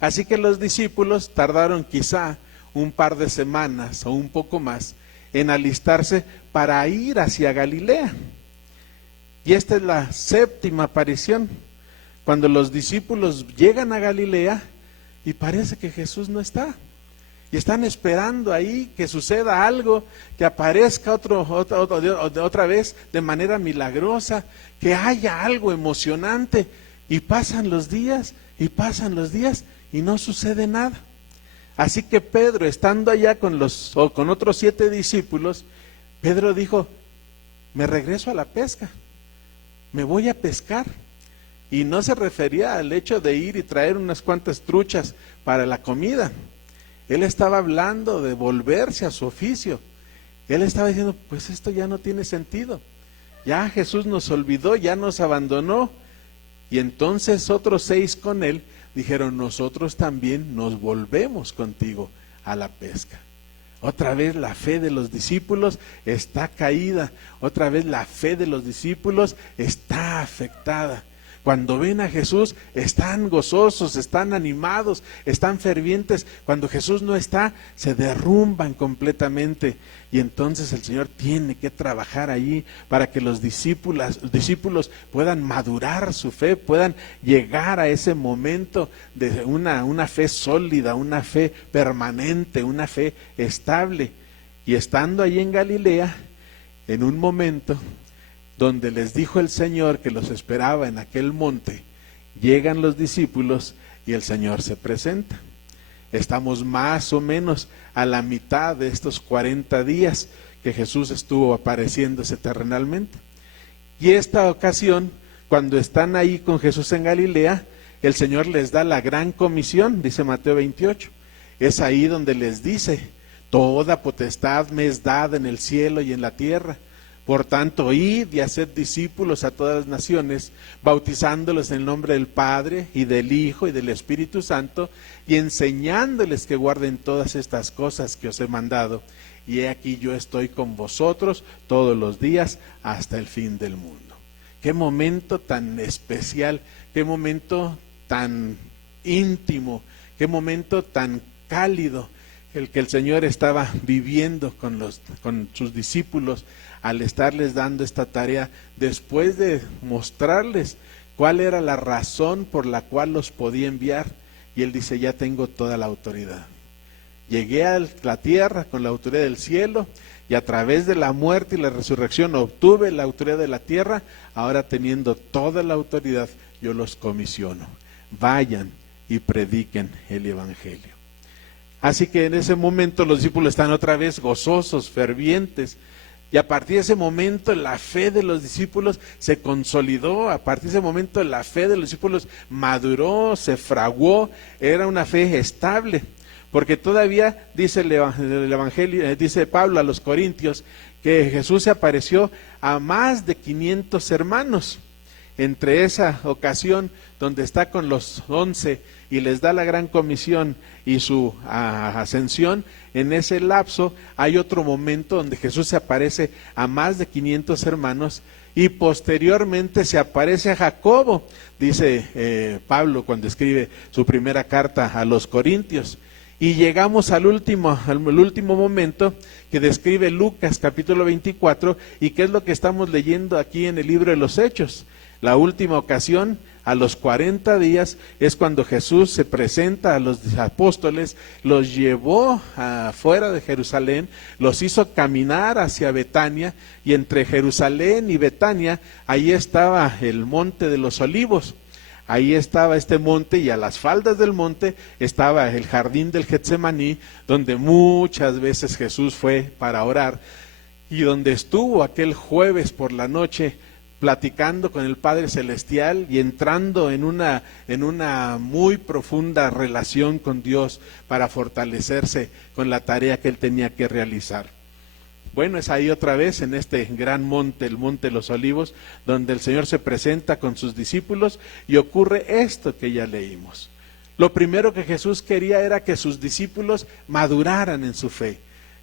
Así que los discípulos tardaron quizá un par de semanas o un poco más en alistarse para ir hacia Galilea. Y esta es la 7ª aparición, cuando los discípulos llegan a Galilea y parece que Jesús no está. Y están esperando ahí que suceda algo, que aparezca otra vez de manera milagrosa, que haya algo emocionante. Y pasan los días y no sucede nada. Así que Pedro, estando allá con otros 7 discípulos, Pedro dijo, me regreso a la pesca. Me voy a pescar. Y no se refería al hecho de ir y traer unas cuantas truchas para la comida. Él estaba hablando de volverse a su oficio. Él estaba diciendo, pues esto ya no tiene sentido. Ya Jesús nos olvidó, ya nos abandonó. Y entonces otros 6 con él dijeron, nosotros también nos volvemos contigo a la pesca. Otra vez la fe de los discípulos está caída. Otra vez la fe de los discípulos está afectada. Cuando ven a Jesús están gozosos, están animados, están fervientes. Cuando Jesús no está, se derrumban completamente. Y entonces el Señor tiene que trabajar allí para que los discípulos puedan madurar su fe, puedan llegar a ese momento de una fe sólida, una fe permanente, una fe estable. Y estando allí en Galilea, en un momento donde les dijo el Señor que los esperaba en aquel monte, llegan los discípulos y el Señor se presenta. Estamos más o menos a la mitad de estos 40 días que Jesús estuvo apareciéndose terrenalmente. Y esta ocasión, cuando están ahí con Jesús en Galilea, el Señor les da la gran comisión, dice Mateo 28. Es ahí donde les dice: toda potestad me es dada en el cielo y en la tierra. Por tanto, id y haced discípulos a todas las naciones, bautizándolos en el nombre del Padre, y del Hijo, y del Espíritu Santo, y enseñándoles que guarden todas estas cosas que os he mandado. Y he aquí yo estoy con vosotros todos los días hasta el fin del mundo. Qué momento tan especial, qué momento tan íntimo, qué momento tan cálido el que el Señor estaba viviendo con sus discípulos al estarles dando esta tarea, después de mostrarles cuál era la razón por la cual los podía enviar. Y Él dice: ya tengo toda la autoridad. Llegué a la tierra con la autoridad del cielo, y a través de la muerte y la resurrección obtuve la autoridad de la tierra. Ahora, teniendo toda la autoridad, yo los comisiono: vayan y prediquen el Evangelio. Así que en ese momento los discípulos están otra vez gozosos, fervientes, y a partir de ese momento la fe de los discípulos se consolidó. A partir de ese momento la fe de los discípulos maduró, se fraguó, era una fe estable. Porque todavía dice el Evangelio, dice Pablo a los Corintios, que Jesús se apareció a más de 500 hermanos. Entre esa ocasión donde está con los 11 y les da la gran comisión y su ascensión, en ese lapso hay otro momento donde Jesús se aparece a más de 500 hermanos, y posteriormente se aparece a Jacobo, dice Pablo cuando escribe su primera carta a los Corintios. Y llegamos al último momento que describe Lucas capítulo 24, y que es lo que estamos leyendo aquí en el libro de los Hechos. La última ocasión, a los 40 días, es cuando Jesús se presenta a los apóstoles, los llevó afuera de Jerusalén, los hizo caminar hacia Betania, y entre Jerusalén y Betania, ahí estaba el monte de los Olivos. Ahí estaba este monte, y a las faldas del monte estaba el jardín del Getsemaní, donde muchas veces Jesús fue para orar, y donde estuvo aquel jueves por la noche platicando con el Padre Celestial y entrando en una muy profunda relación con Dios para fortalecerse con la tarea que él tenía que realizar. Bueno, es ahí otra vez en este gran monte, el monte de los Olivos, donde el Señor se presenta con sus discípulos y ocurre esto que ya leímos. Lo primero que Jesús quería era que sus discípulos maduraran en su fe,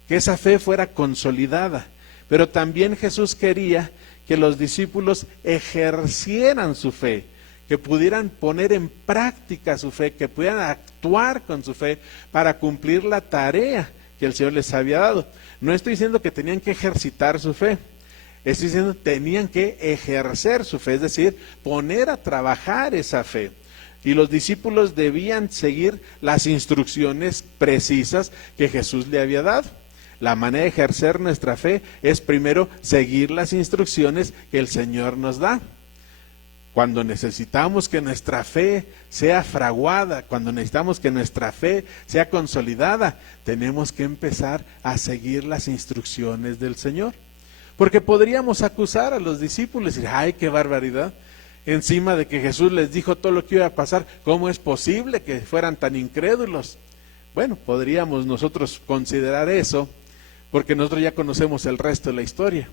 que esa fe fuera consolidada, pero también Jesús quería que los discípulos ejercieran su fe, que pudieran poner en práctica su fe, que pudieran actuar con su fe para cumplir la tarea que el Señor les había dado. No estoy diciendo que tenían que ejercitar su fe, estoy diciendo que tenían que ejercer su fe, es decir, poner a trabajar esa fe. Y los discípulos debían seguir las instrucciones precisas que Jesús le había dado. La manera de ejercer nuestra fe es primero seguir las instrucciones que el Señor nos da. Cuando necesitamos que nuestra fe sea fraguada, cuando necesitamos que nuestra fe sea consolidada, tenemos que empezar a seguir las instrucciones del Señor. Porque podríamos acusar a los discípulos y decir: ¡ay, qué barbaridad! Encima de que Jesús les dijo todo lo que iba a pasar, ¿cómo es posible que fueran tan incrédulos? Bueno, podríamos nosotros considerar eso, porque nosotros ya conocemos el resto de la historia.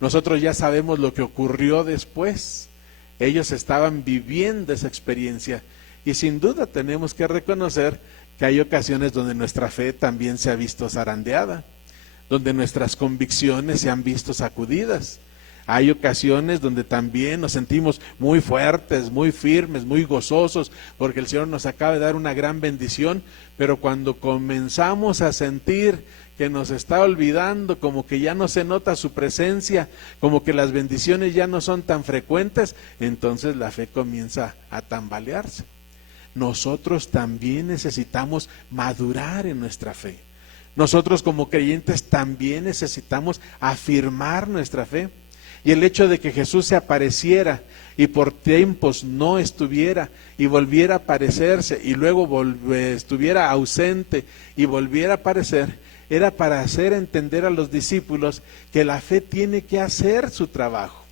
Nosotros ya sabemos lo que ocurrió después. Ellos estaban viviendo esa experiencia, y sin duda tenemos que reconocer que hay ocasiones donde nuestra fe también se ha visto zarandeada, donde nuestras convicciones se han visto sacudidas. Hay ocasiones donde también nos sentimos muy fuertes, muy firmes, muy gozosos, porque el Señor nos acaba de dar una gran bendición, pero cuando comenzamos a sentir que nos está olvidando, como que ya no se nota su presencia, como que las bendiciones ya no son tan frecuentes, entonces la fe comienza a tambalearse. Nosotros también necesitamos madurar en nuestra fe. Nosotros como creyentes también necesitamos afirmar nuestra fe. Y el hecho de que Jesús se apareciera y por tiempos no estuviera y volviera a aparecerse y luego estuviera ausente y volviera a aparecer, era para hacer entender a los discípulos que la fe tiene que hacer su trabajo.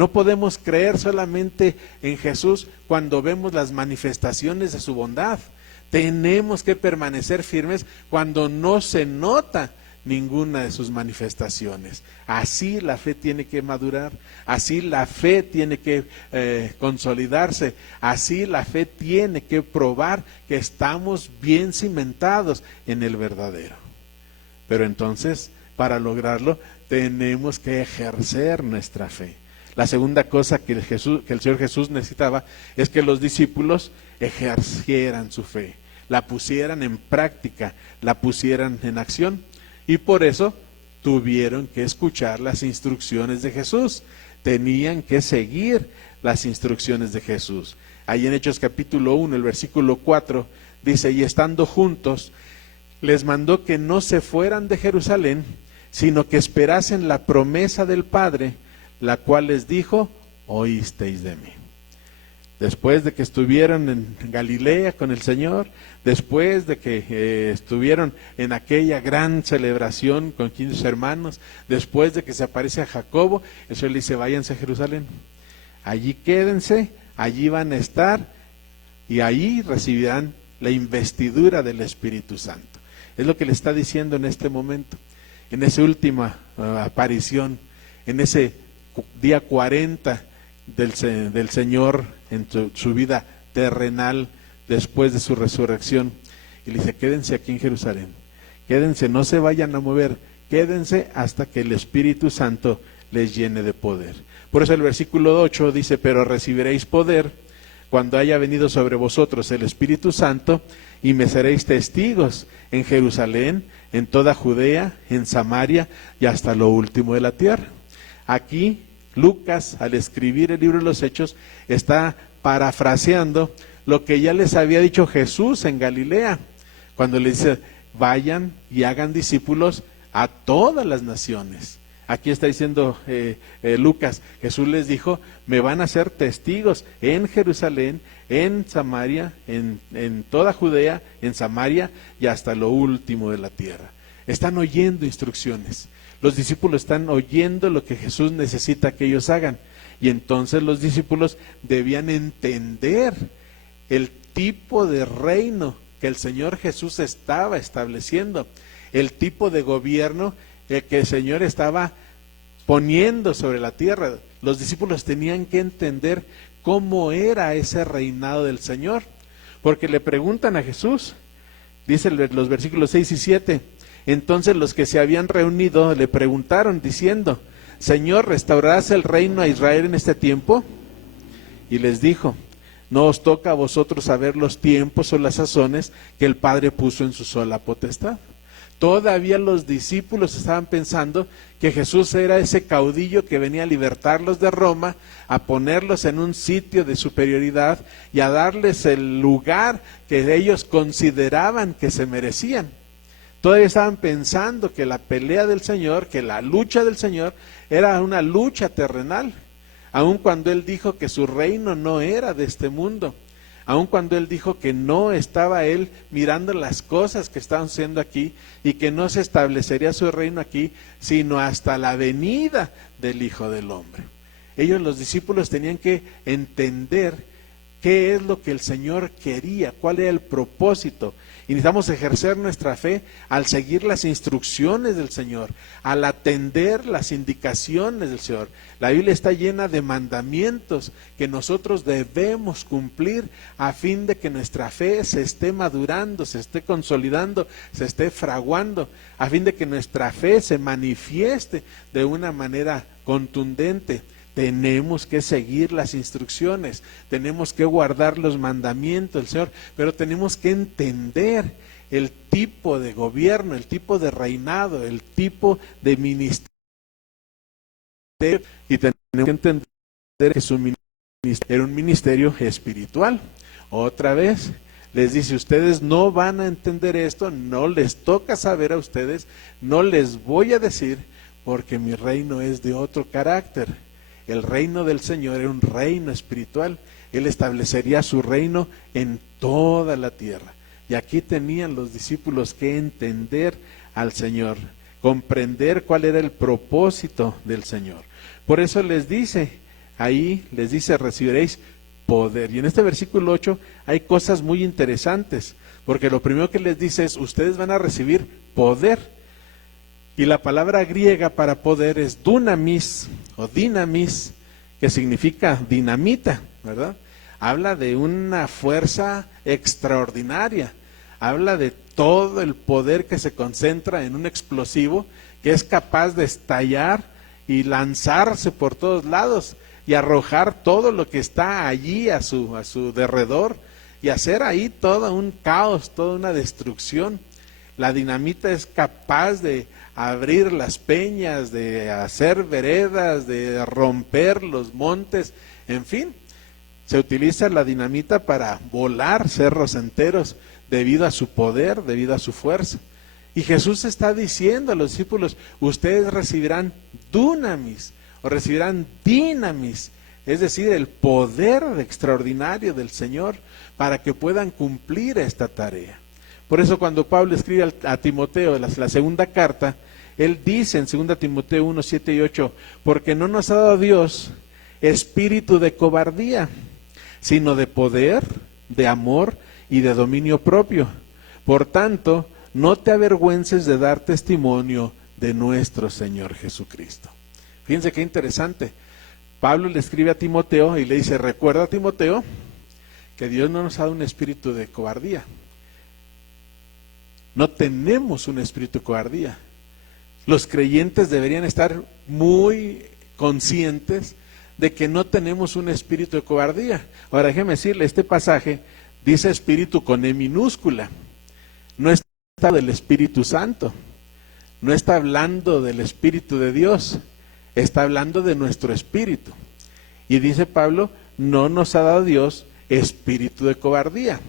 No podemos creer solamente en Jesús cuando vemos las manifestaciones de su bondad. Tenemos que permanecer firmes cuando no se nota ninguna de sus manifestaciones. Así la fe tiene que madurar, así la fe tiene que consolidarse, así la fe tiene que probar que estamos bien cimentados en el verdadero. Pero entonces, para lograrlo, tenemos que ejercer nuestra fe. La segunda cosa que el Señor Jesús necesitaba es que los discípulos ejercieran su fe, la pusieran en práctica, la pusieran en acción. Y por eso tuvieron que escuchar las instrucciones de Jesús, tenían que seguir las instrucciones de Jesús. Ahí en Hechos capítulo 1, el versículo 4, dice: y estando juntos, les mandó que no se fueran de Jerusalén, sino que esperasen la promesa del Padre, la cual les dijo: oísteis de mí. Después de que estuvieron en Galilea con el Señor, después de que estuvieron en aquella gran celebración con 15 hermanos, después de que se aparece a Jacobo, el Señor le dice: váyanse a Jerusalén, allí quédense, allí van a estar y allí recibirán la investidura del Espíritu Santo. Es lo que le está diciendo en este momento, en esa última aparición, en ese día 40 del Señor en su vida terrenal después de su resurrección. Y le dice: quédense aquí en Jerusalén, quédense, no se vayan a mover, quédense hasta que el Espíritu Santo les llene de poder. Por eso el versículo 8 dice: pero recibiréis poder cuando haya venido sobre vosotros el Espíritu Santo, y me seréis testigos en Jerusalén, en toda Judea, en Samaria y hasta lo último de la tierra. Aquí Lucas, al escribir el libro de los Hechos, está parafraseando lo que ya les había dicho Jesús en Galilea, cuando le dice: vayan y hagan discípulos a todas las naciones. Aquí está diciendo Lucas, Jesús les dijo: me van a ser testigos en Jerusalén, en Samaria, en toda Judea, en Samaria y hasta lo último de la tierra. Están oyendo instrucciones. Los discípulos están oyendo lo que Jesús necesita que ellos hagan. Y entonces los discípulos debían entender el tipo de reino que el Señor Jesús estaba estableciendo, el tipo de gobierno que el Señor estaba poniendo sobre la tierra. Los discípulos tenían que entender cómo era ese reinado del Señor, porque le preguntan a Jesús, dice los versículos 6 y 7, entonces los que se habían reunido le preguntaron diciendo: Señor, ¿restaurarás el reino a Israel en este tiempo? Y les dijo: no os toca a vosotros saber los tiempos o las sazones que el Padre puso en su sola potestad. Todavía los discípulos estaban pensando que Jesús era ese caudillo que venía a libertarlos de Roma, a ponerlos en un sitio de superioridad y a darles el lugar que ellos consideraban que se merecían. Todavía estaban pensando que la pelea del Señor, que la lucha del Señor era una lucha terrenal, aun cuando Él dijo que su reino no era de este mundo, aun cuando Él dijo que no estaba Él mirando las cosas que estaban siendo aquí y que no se establecería su reino aquí, sino hasta la venida del Hijo del Hombre. Ellos, los discípulos, tenían que entender qué es lo que el Señor quería, cuál era el propósito. Y necesitamos ejercer nuestra fe al seguir las instrucciones del Señor, al atender las indicaciones del Señor. La Biblia está llena de mandamientos que nosotros debemos cumplir a fin de que nuestra fe se esté madurando, se esté consolidando, se esté fraguando, a fin de que nuestra fe se manifieste de una manera contundente. Tenemos que seguir las instrucciones, tenemos que guardar los mandamientos del Señor, pero tenemos que entender el tipo de gobierno, el tipo de reinado, el tipo de ministerio, y tenemos que entender que su ministerio era un ministerio espiritual. Otra vez les dice: ustedes no van a entender esto, no les toca saber a ustedes, no les voy a decir, porque mi reino es de otro carácter. El reino del Señor era un reino espiritual. Él establecería su reino en toda la tierra. Y aquí tenían los discípulos que entender al Señor, comprender cuál era el propósito del Señor. Por eso les dice ahí les dice, recibiréis poder. Y en este versículo 8 hay cosas muy interesantes, porque lo primero que les dice es, ustedes van a recibir poder. Y la palabra griega para poder es dunamis o dinamis, que significa dinamita, ¿verdad? Habla de una fuerza extraordinaria, habla de todo el poder que se concentra en un explosivo que es capaz de estallar y lanzarse por todos lados y arrojar todo lo que está allí a su derredor y hacer ahí todo un caos, toda una destrucción. La dinamita es capaz de abrir las peñas, de hacer veredas, de romper los montes, en fin. Se utiliza la dinamita para volar cerros enteros debido a su poder, debido a su fuerza. Y Jesús está diciendo a los discípulos, ustedes recibirán dunamis o recibirán dinamis, es decir, el poder extraordinario del Señor para que puedan cumplir esta tarea. Por eso cuando Pablo escribe a Timoteo la segunda carta, él dice en 2 Timoteo 1, 7 y 8, porque no nos ha dado Dios espíritu de cobardía, sino de poder, de amor y de dominio propio. Por tanto, no te avergüences de dar testimonio de nuestro Señor Jesucristo. Fíjense qué interesante. Pablo le escribe a Timoteo y le dice, recuerda Timoteo, que Dios no nos ha dado un espíritu de cobardía. No tenemos un espíritu de cobardía. Los creyentes deberían estar muy conscientes de que no tenemos un espíritu de cobardía. Ahora déjeme decirle, este pasaje dice espíritu con E minúscula. No está del Espíritu Santo, no está hablando del Espíritu de Dios, está hablando de nuestro espíritu. Y dice Pablo, no nos ha dado Dios espíritu de cobardía.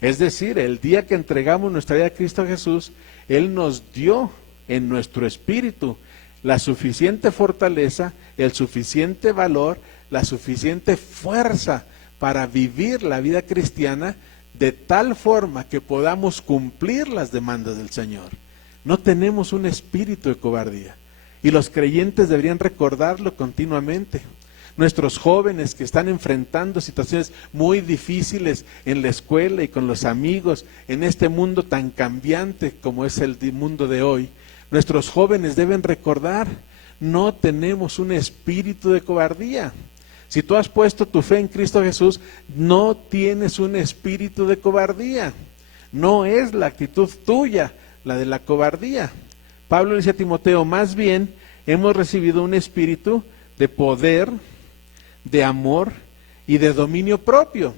Es decir, el día que entregamos nuestra vida a Cristo Jesús, Él nos dio en nuestro espíritu la suficiente fortaleza, el suficiente valor, la suficiente fuerza para vivir la vida cristiana de tal forma que podamos cumplir las demandas del Señor. No tenemos un espíritu de cobardía y los creyentes deberían recordarlo continuamente. Nuestros jóvenes que están enfrentando situaciones muy difíciles en la escuela y con los amigos, en este mundo tan cambiante como es el mundo de hoy, nuestros jóvenes deben recordar, no tenemos un espíritu de cobardía. Si tú has puesto tu fe en Cristo Jesús, no tienes un espíritu de cobardía. No es la actitud tuya la de la cobardía. Pablo dice a Timoteo, más bien hemos recibido un espíritu de poder, de amor y de dominio propio.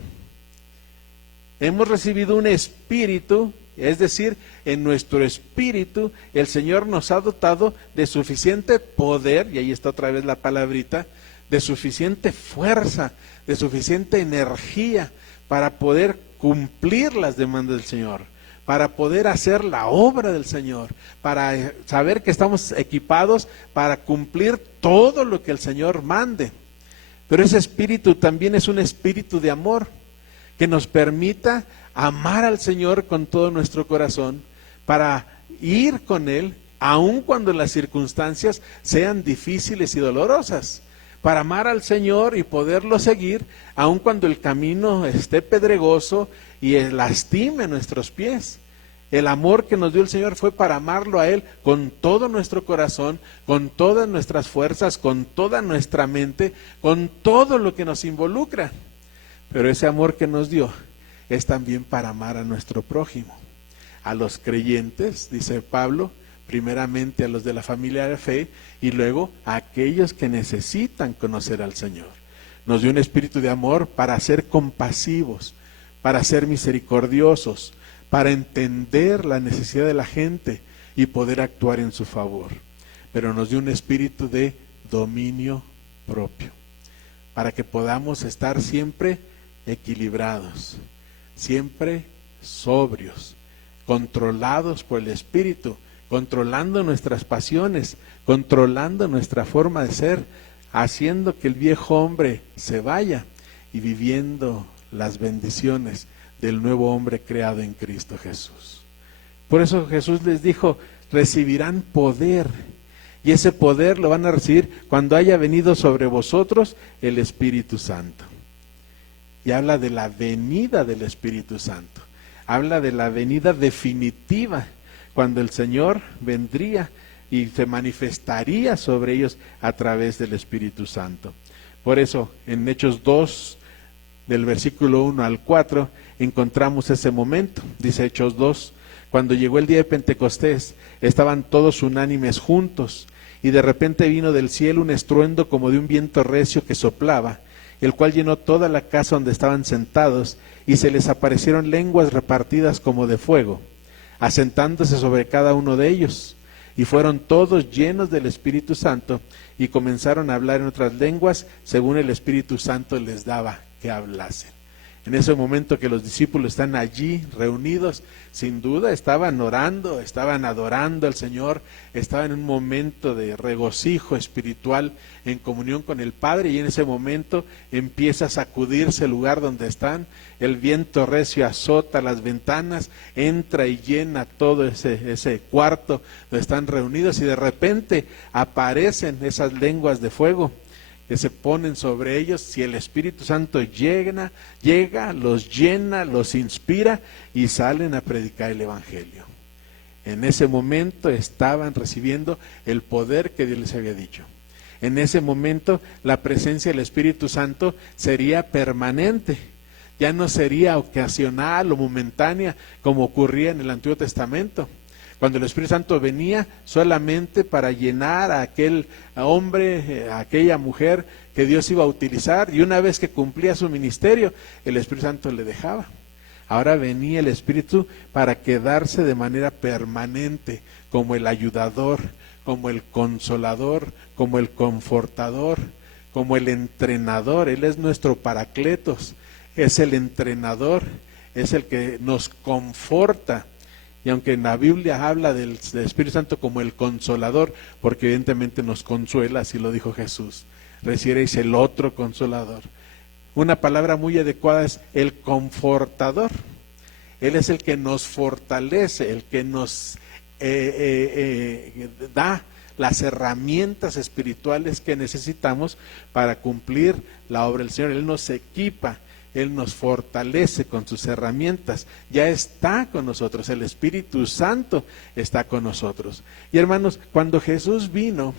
Hemos recibido un espíritu, es decir, en nuestro espíritu el Señor nos ha dotado de suficiente poder, y ahí está otra vez la palabrita, de suficiente fuerza, de suficiente energía para poder cumplir las demandas del Señor, para poder hacer la obra del Señor, para saber que estamos equipados para cumplir todo lo que el Señor mande. Pero ese espíritu también es un espíritu de amor, que nos permita amar al Señor con todo nuestro corazón, para ir con Él, aun cuando las circunstancias sean difíciles y dolorosas, para amar al Señor y poderlo seguir, aun cuando el camino esté pedregoso y lastime nuestros pies. El amor que nos dio el Señor fue para amarlo a Él con todo nuestro corazón, con todas nuestras fuerzas, con toda nuestra mente, con todo lo que nos involucra. Pero ese amor que nos dio es también para amar a nuestro prójimo, a los creyentes, dice Pablo, primeramente a los de la familia de fe y luego a aquellos que necesitan conocer al Señor. Nos dio un espíritu de amor para ser compasivos, para ser misericordiosos, para entender la necesidad de la gente y poder actuar en su favor. Pero nos dio un espíritu de dominio propio, para que podamos estar siempre equilibrados, siempre sobrios, controlados por el Espíritu, controlando nuestras pasiones, controlando nuestra forma de ser, haciendo que el viejo hombre se vaya y viviendo las bendiciones del nuevo hombre creado en Cristo Jesús. Por eso Jesús les dijo, recibirán poder. Y ese poder lo van a recibir cuando haya venido sobre vosotros el Espíritu Santo. Y habla de la venida del Espíritu Santo. Habla de la venida definitiva, cuando el Señor vendría y se manifestaría sobre ellos a través del Espíritu Santo. Por eso, en Hechos 2, del versículo 1 al 4, encontramos ese momento. Dice Hechos 2, cuando llegó el día de Pentecostés, estaban todos unánimes juntos, y de repente vino del cielo un estruendo como de un viento recio que soplaba, el cual llenó toda la casa donde estaban sentados, y se les aparecieron lenguas repartidas como de fuego, asentándose sobre cada uno de ellos. Y fueron todos llenos del Espíritu Santo, y comenzaron a hablar en otras lenguas, según el Espíritu Santo les daba que hablasen. En ese momento que los discípulos están allí reunidos, sin duda estaban orando, estaban adorando al Señor, estaban en un momento de regocijo espiritual en comunión con el Padre, y en ese momento empieza a sacudirse el lugar donde están, el viento recio azota las ventanas, entra y llena todo ese cuarto donde están reunidos, y de repente aparecen esas lenguas de fuego que se ponen sobre ellos. Si el Espíritu Santo llega, los llena, los inspira y salen a predicar el Evangelio. En ese momento estaban recibiendo el poder que Dios les había dicho. En ese momento la presencia del Espíritu Santo sería permanente, ya no sería ocasional o momentánea como ocurría en el Antiguo Testamento, cuando el Espíritu Santo venía solamente para llenar a aquel hombre, a aquella mujer que Dios iba a utilizar, y una vez que cumplía su ministerio, el Espíritu Santo le dejaba. Ahora venía el Espíritu para quedarse de manera permanente, como el ayudador, como el consolador, como el confortador, como el entrenador. Él es nuestro paracletos, es el entrenador, es el que nos conforta. Y aunque en la Biblia habla del Espíritu Santo como el consolador, porque evidentemente nos consuela, así lo dijo Jesús, recibiréis el otro consolador. Una palabra muy adecuada es el confortador. Él es el que nos fortalece, el que nos da las herramientas espirituales que necesitamos para cumplir la obra del Señor. Él nos equipa, Él nos fortalece con sus herramientas, ya está con nosotros, el Espíritu Santo está con nosotros. Y hermanos, cuando Jesús vino,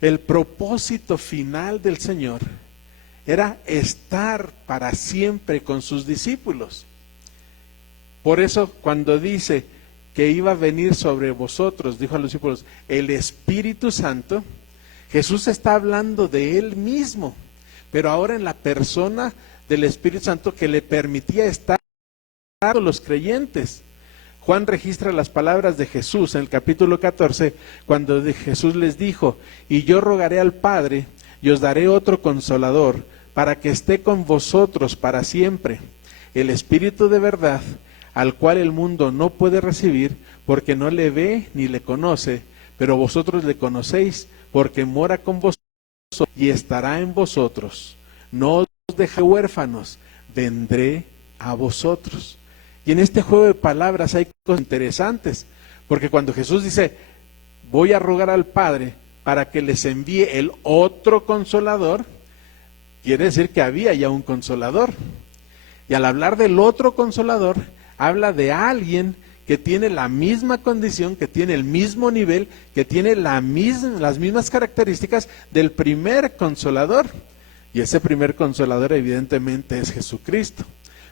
el propósito final del Señor era estar para siempre con sus discípulos. Por eso cuando dice que iba a venir sobre vosotros, dijo a los discípulos, el Espíritu Santo, Jesús está hablando de Él mismo, pero ahora en la persona del Espíritu Santo que le permitía estar con los creyentes. Juan registra las palabras de Jesús en el capítulo 14, cuando Jesús les dijo, y yo rogaré al Padre, y os daré otro consolador, para que esté con vosotros para siempre, el Espíritu de verdad, al cual el mundo no puede recibir, porque no le ve ni le conoce, pero vosotros le conocéis, porque mora con vosotros y estará en vosotros. No os dejaré huérfanos, vendré a vosotros. Y en este juego de palabras hay cosas interesantes, porque cuando Jesús dice, voy a rogar al Padre para que les envíe el otro consolador, quiere decir que había ya un consolador. Y al hablar del otro consolador, habla de alguien que tiene la misma condición, que tiene el mismo nivel, que tiene las mismas características del primer consolador. Y ese primer consolador evidentemente es Jesucristo,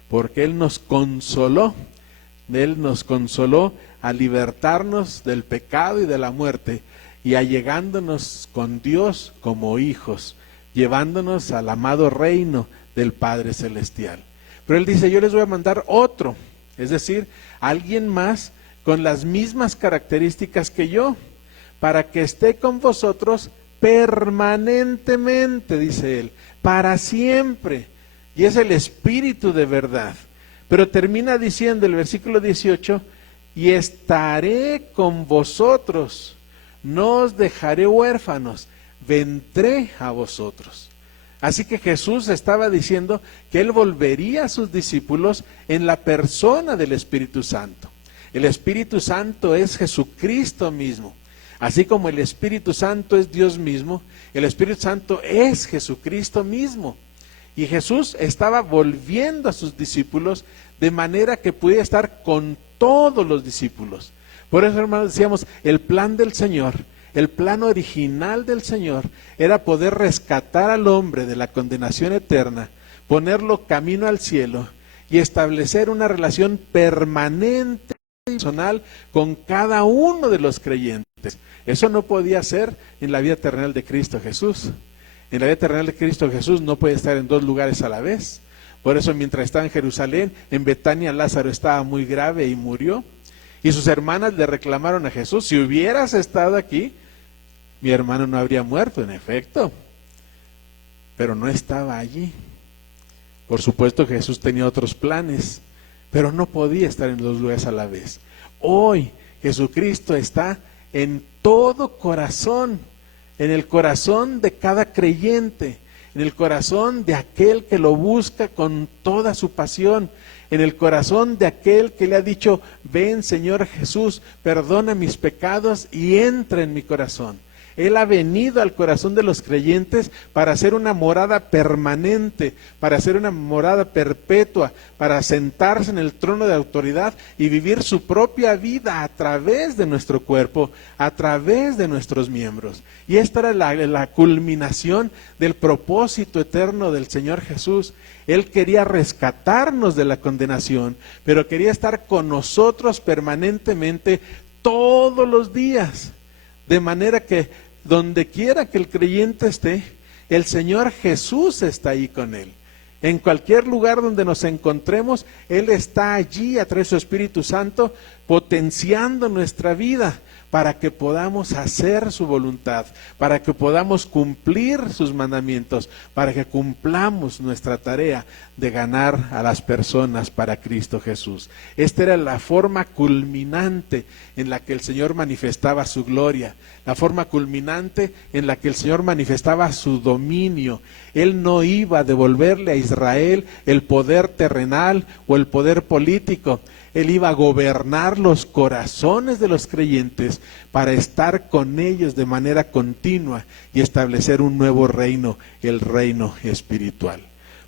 porque Él nos consoló a libertarnos del pecado y de la muerte, y allegándonos con Dios como hijos, llevándonos al amado reino del Padre Celestial. Pero Él dice, yo les voy a mandar otro, es decir, alguien más con las mismas características que yo, para que esté con vosotros permanentemente, dice Él, para siempre. Y es el Espíritu de verdad. Pero termina diciendo el versículo 18, y estaré con vosotros, no os dejaré huérfanos, vendré a vosotros. Así que Jesús estaba diciendo que Él volvería a sus discípulos en la persona del Espíritu Santo. El Espíritu Santo es Jesucristo mismo. Así como el Espíritu Santo es Dios mismo, el Espíritu Santo es Jesucristo mismo. Y Jesús estaba volviendo a sus discípulos de manera que pudiera estar con todos los discípulos. Por eso, hermanos, decíamos, el plan del Señor, el plan original del Señor era poder rescatar al hombre de la condenación eterna, ponerlo camino al cielo y establecer una relación permanente y personal con cada uno de los creyentes. Eso no podía ser en la vida terrenal de Cristo Jesús. En la vida terrenal de Cristo Jesús no puede estar en dos lugares a la vez. Por eso, mientras estaba en Jerusalén, en Betania Lázaro estaba muy grave y murió. Y sus hermanas le reclamaron a Jesús: si hubieras estado aquí, mi hermano no habría muerto. En efecto, pero no estaba allí. Por supuesto que Jesús tenía otros planes, pero no podía estar en dos lugares a la vez. Hoy Jesucristo está en todo corazón, en el corazón de cada creyente, en el corazón de aquel que lo busca con toda su pasión, en el corazón de aquel que le ha dicho: ven, Señor Jesús, perdona mis pecados y entra en mi corazón. Él ha venido al corazón de los creyentes para hacer una morada permanente, para hacer una morada perpetua, para sentarse en el trono de autoridad y vivir su propia vida a través de nuestro cuerpo, a través de nuestros miembros. Y esta era la culminación del propósito eterno del Señor Jesús. Él quería rescatarnos de la condenación, pero quería estar con nosotros permanentemente todos los días. De manera que donde quiera que el creyente esté, el Señor Jesús está ahí con él. En cualquier lugar donde nos encontremos, Él está allí a través de su Espíritu Santo, potenciando nuestra vida para que podamos hacer su voluntad, para que podamos cumplir sus mandamientos, para que cumplamos nuestra tarea de ganar a las personas para Cristo Jesús. Esta era la forma culminante en la que el Señor manifestaba su gloria, la forma culminante en la que el Señor manifestaba su dominio. Él no iba a devolverle a Israel el poder terrenal o el poder político. Él iba a gobernar los corazones de los creyentes para estar con ellos de manera continua y establecer un nuevo reino, el reino espiritual.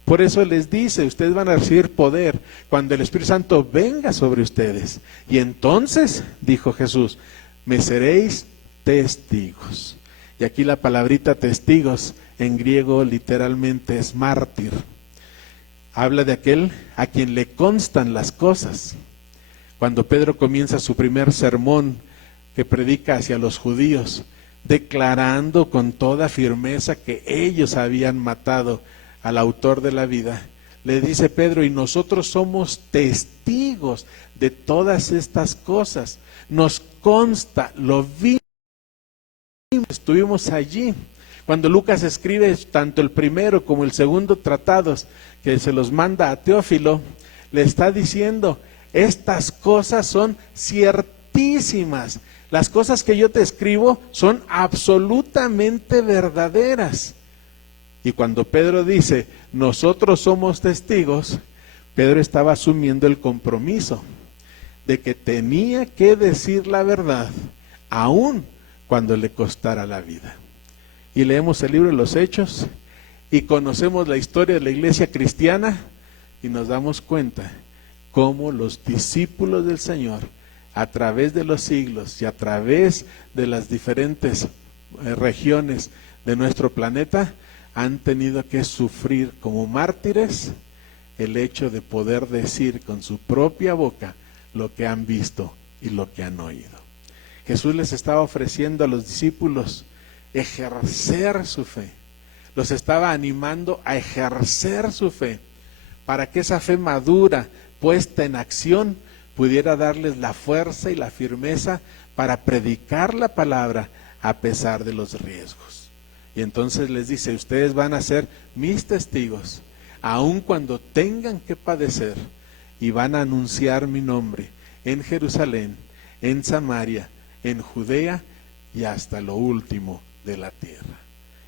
Por eso les dice: ustedes van a recibir poder cuando el Espíritu Santo venga sobre ustedes. Y entonces, dijo Jesús, me seréis testigos. Y aquí la palabrita testigos en griego literalmente es mártir. Habla de aquel a quien le constan las cosas. Cuando Pedro comienza su primer sermón que predica hacia los judíos, declarando con toda firmeza que ellos habían matado al autor de la vida, le dice Pedro: y nosotros somos testigos de todas estas cosas. Nos consta, lo vimos, estuvimos allí. Cuando Lucas escribe tanto el primero como el segundo tratados, que se los manda a Teófilo, le está diciendo: estas cosas son ciertísimas. Las cosas que yo te escribo son absolutamente verdaderas. Y cuando Pedro dice, nosotros somos testigos, Pedro estaba asumiendo el compromiso de que tenía que decir la verdad, aun cuando le costara la vida. Y leemos el libro de los Hechos y conocemos la historia de la iglesia cristiana y nos damos cuenta cómo los discípulos del Señor, a través de los siglos y a través de las diferentes regiones de nuestro planeta, han tenido que sufrir como mártires el hecho de poder decir con su propia boca lo que han visto y lo que han oído. Jesús les estaba ofreciendo a los discípulos ejercer su fe, los estaba animando a ejercer su fe, para que esa fe madura, puesta en acción, pudiera darles la fuerza y la firmeza para predicar la palabra a pesar de los riesgos. Y entonces les dice: ustedes van a ser mis testigos, aun cuando tengan que padecer, y van a anunciar mi nombre en Jerusalén, en Samaria, en Judea y hasta lo último de la tierra.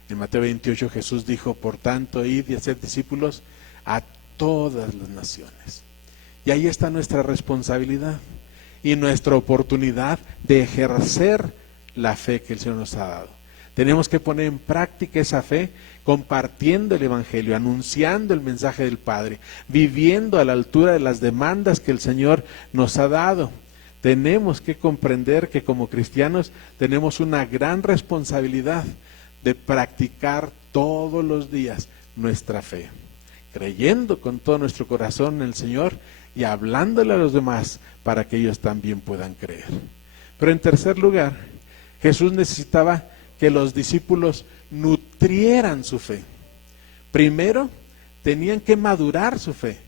En Mateo 28 Jesús dijo: por tanto, id y haced discípulos a todas las naciones. Y ahí está nuestra responsabilidad y nuestra oportunidad de ejercer la fe que el Señor nos ha dado. Tenemos que poner en práctica esa fe compartiendo el Evangelio, anunciando el mensaje del Padre, viviendo a la altura de las demandas que el Señor nos ha dado. Tenemos que comprender que como cristianos tenemos una gran responsabilidad de practicar todos los días nuestra fe, creyendo con todo nuestro corazón en el Señor y hablándole a los demás para que ellos también puedan creer. Pero en tercer lugar, Jesús necesitaba que los discípulos nutrieran su fe. Primero, tenían que madurar su fe.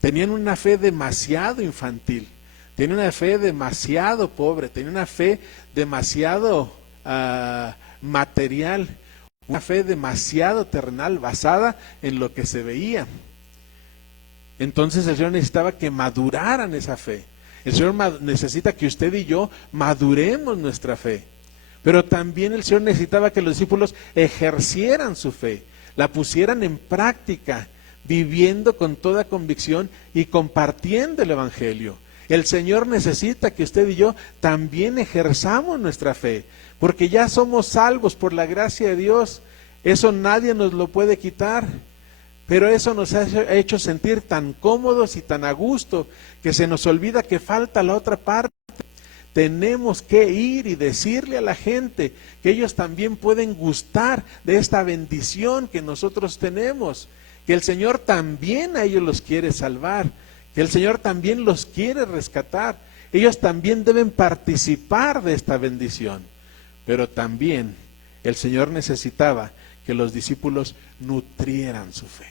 Tenían una fe demasiado infantil, tenían una fe demasiado pobre, tenían una fe demasiado material, una fe demasiado terrenal, basada en lo que se veía. Entonces el Señor necesitaba que maduraran esa fe. El Señor necesita que usted y yo maduremos nuestra fe. Pero también el Señor necesitaba que los discípulos ejercieran su fe, la pusieran en práctica, viviendo con toda convicción y compartiendo el Evangelio. El Señor necesita que usted y yo también ejerzamos nuestra fe, porque ya somos salvos por la gracia de Dios. Eso nadie nos lo puede quitar. Pero eso nos ha hecho sentir tan cómodos y tan a gusto que se nos olvida que falta la otra parte. Tenemos que ir y decirle a la gente que ellos también pueden gustar de esta bendición que nosotros tenemos, que el Señor también a ellos los quiere salvar, que el Señor también los quiere rescatar. Ellos también deben participar de esta bendición. Pero también el Señor necesitaba que los discípulos nutrieran su fe.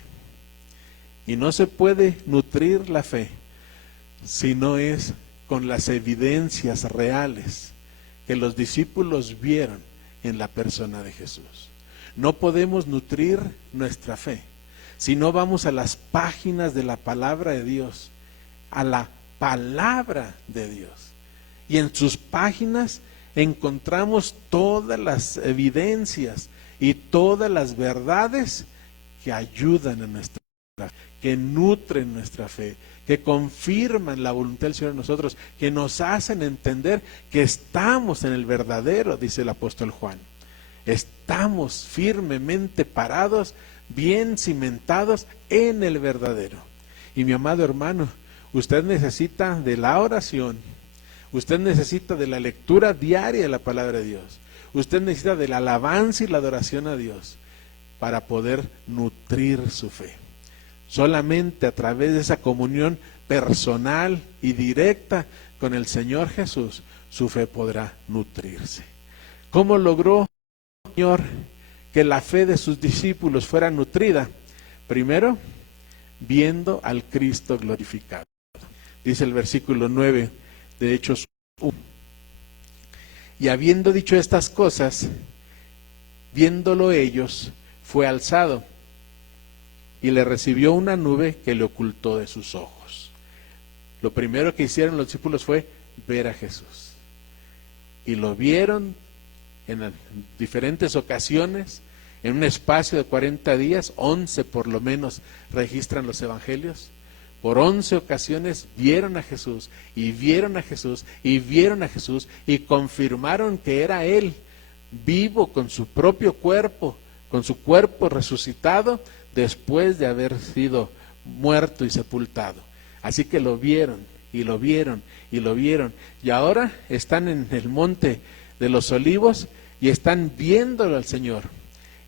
Y no se puede nutrir la fe si no es con las evidencias reales que los discípulos vieron en la persona de Jesús. No podemos nutrir nuestra fe si no vamos a las páginas de la palabra de Dios, a la palabra de Dios. Y en sus páginas encontramos todas las evidencias y todas las verdades que ayudan a nuestra fe, que nutren nuestra fe, que confirman la voluntad del Señor en nosotros, que nos hacen entender que estamos en el verdadero, dice el apóstol Juan. Estamos firmemente parados, bien cimentados en el verdadero. Y mi amado hermano, usted necesita de la oración, usted necesita de la lectura diaria de la palabra de Dios, usted necesita de la alabanza y la adoración a Dios para poder nutrir su fe. Solamente a través de esa comunión personal y directa con el Señor Jesús, su fe podrá nutrirse. ¿Cómo logró el Señor que la fe de sus discípulos fuera nutrida? Primero, viendo al Cristo glorificado. Dice el versículo 9 de Hechos 1. Y habiendo dicho estas cosas, viéndolo ellos, fue alzado, y le recibió una nube que le ocultó de sus ojos. Lo primero que hicieron los discípulos fue ver a Jesús. Y lo vieron en diferentes ocasiones, en un espacio de 40 días, 11 por lo menos registran los evangelios. Por 11 ocasiones vieron a Jesús, y vieron a Jesús, y vieron a Jesús, y confirmaron que era Él, vivo con su propio cuerpo, con su cuerpo resucitado, después de haber sido muerto y sepultado. Así que lo vieron, y lo vieron, y lo vieron. Y ahora están en el monte de los Olivos, y están viéndolo al Señor.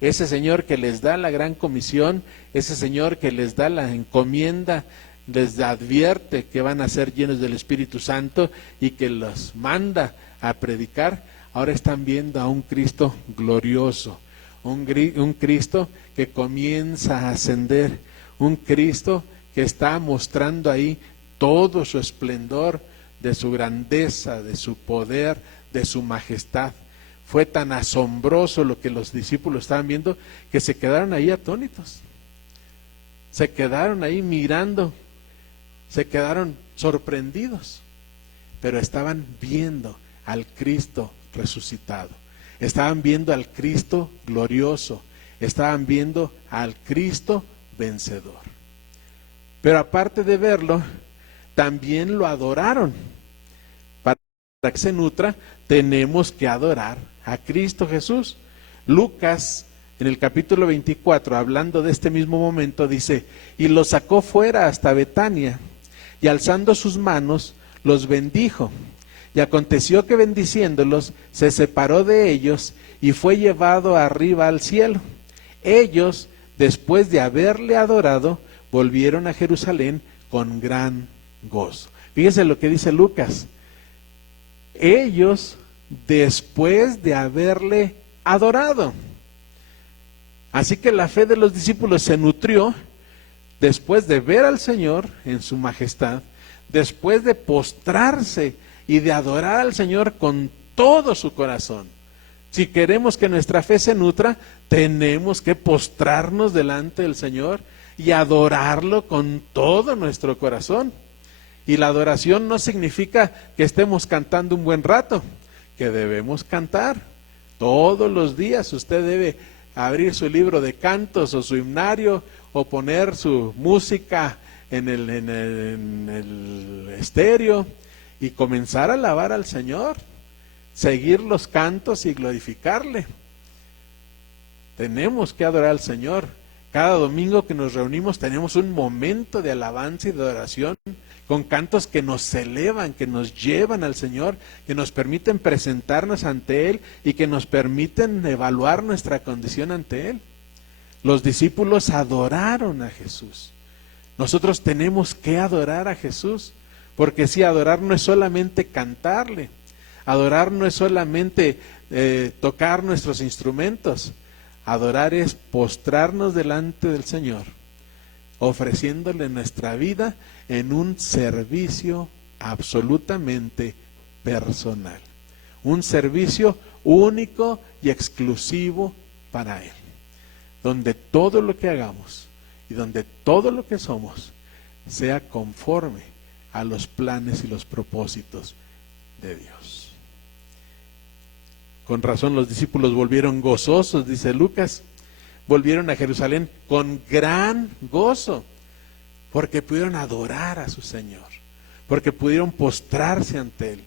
Ese Señor que les da la gran comisión, ese Señor que les da la encomienda, les advierte que van a ser llenos del Espíritu Santo y que los manda a predicar. Ahora están viendo a un Cristo glorioso, un Cristo que comienza a ascender, un Cristo que está mostrando ahí todo su esplendor, de su grandeza, de su poder, de su majestad. Fue tan asombroso lo que los discípulos estaban viendo que se quedaron ahí atónitos. Se quedaron ahí mirando, se quedaron sorprendidos, pero estaban viendo al Cristo resucitado. Estaban viendo al Cristo glorioso, estaban viendo al Cristo vencedor. Pero aparte de verlo, también lo adoraron. Para que se nutra, tenemos que adorar a Cristo Jesús. Lucas, en el capítulo 24, hablando de este mismo momento, dice: y los sacó fuera hasta Betania, y alzando sus manos, los bendijo. Y aconteció que bendiciéndolos, se separó de ellos, y fue llevado arriba al cielo. Ellos, después de haberle adorado, volvieron a Jerusalén con gran gozo. Fíjense lo que dice Lucas. Ellos, después de haberle adorado. Así que la fe de los discípulos se nutrió después de ver al Señor en su majestad, después de postrarse y de adorar al Señor con todo su corazón. Si queremos que nuestra fe se nutra, tenemos que postrarnos delante del Señor y adorarlo con todo nuestro corazón. Y la adoración no significa que estemos cantando un buen rato, que debemos cantar todos los días. Usted debe abrir su libro de cantos o su himnario o poner su música en el estéreo y comenzar a alabar al Señor, seguir los cantos y glorificarle. Tenemos que adorar al Señor. Cada domingo que nos reunimos tenemos un momento de alabanza y de adoración, con cantos que nos elevan, que nos llevan al Señor, que nos permiten presentarnos ante Él y que nos permiten evaluar nuestra condición ante Él. Los discípulos adoraron a Jesús. Nosotros tenemos que adorar a Jesús, porque sí, adorar no es solamente cantarle, adorar no es solamente tocar nuestros instrumentos, adorar es postrarnos delante del Señor, ofreciéndole nuestra vida en un servicio absolutamente personal, un servicio único y exclusivo para Él, donde todo lo que hagamos y donde todo lo que somos sea conforme a los planes y los propósitos de Dios. Con razón los discípulos volvieron gozosos, dice Lucas, volvieron a Jerusalén con gran gozo, porque pudieron adorar a su Señor, porque pudieron postrarse ante Él,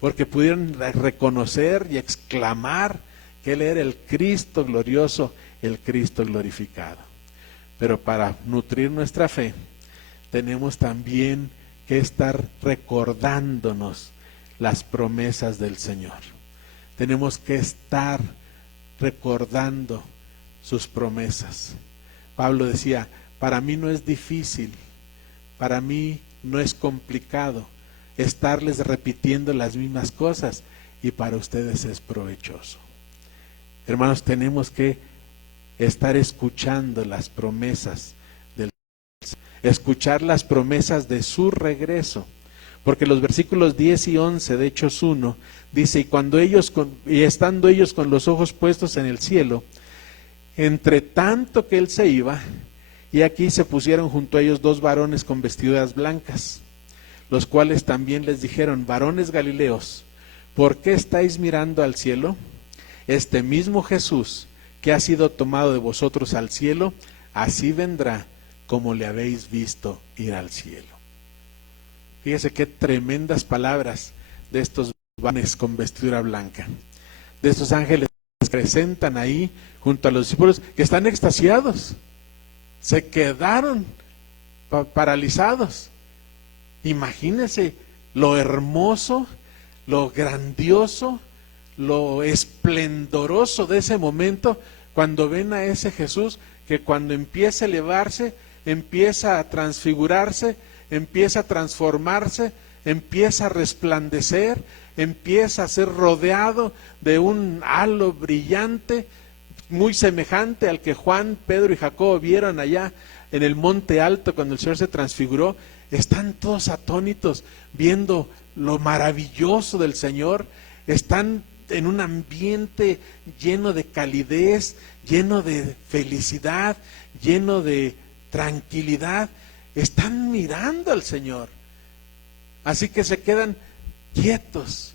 porque pudieron reconocer y exclamar que Él era el Cristo glorioso, el Cristo glorificado. Pero para nutrir nuestra fe, tenemos también que estar recordándonos las promesas del Señor. Tenemos que estar recordando sus promesas. Pablo decía: para mí no es difícil, para mí no es complicado estarles repitiendo las mismas cosas, y para ustedes es provechoso. Hermanos, tenemos que estar escuchando las promesas del Señor, escuchar las promesas de su regreso, porque los versículos 10 y 11 de Hechos 1 dice: y estando ellos con los ojos puestos en el cielo, entre tanto que él se iba, y aquí se pusieron junto a ellos 2 varones con vestiduras blancas, los cuales también les dijeron: varones Galileos, ¿por qué estáis mirando al cielo? Este mismo Jesús que ha sido tomado de vosotros al cielo, así vendrá como le habéis visto ir al cielo. Fíjese qué tremendas palabras de estos varones con vestidura blanca, de estos ángeles que se presentan ahí junto a los discípulos, que están extasiados, se quedaron paralizados. Imagínense lo hermoso, lo grandioso, lo esplendoroso de ese momento, cuando ven a ese Jesús que cuando empieza a elevarse, empieza a transfigurarse, empieza a transformarse, empieza a resplandecer, empieza a ser rodeado de un halo brillante, muy semejante al que Juan, Pedro y Jacobo vieron allá en el monte alto cuando el Señor se transfiguró. Están todos atónitos viendo lo maravilloso del Señor, están en un ambiente lleno de calidez, lleno de felicidad, lleno de tranquilidad, están mirando al Señor. Así que se quedan quietos,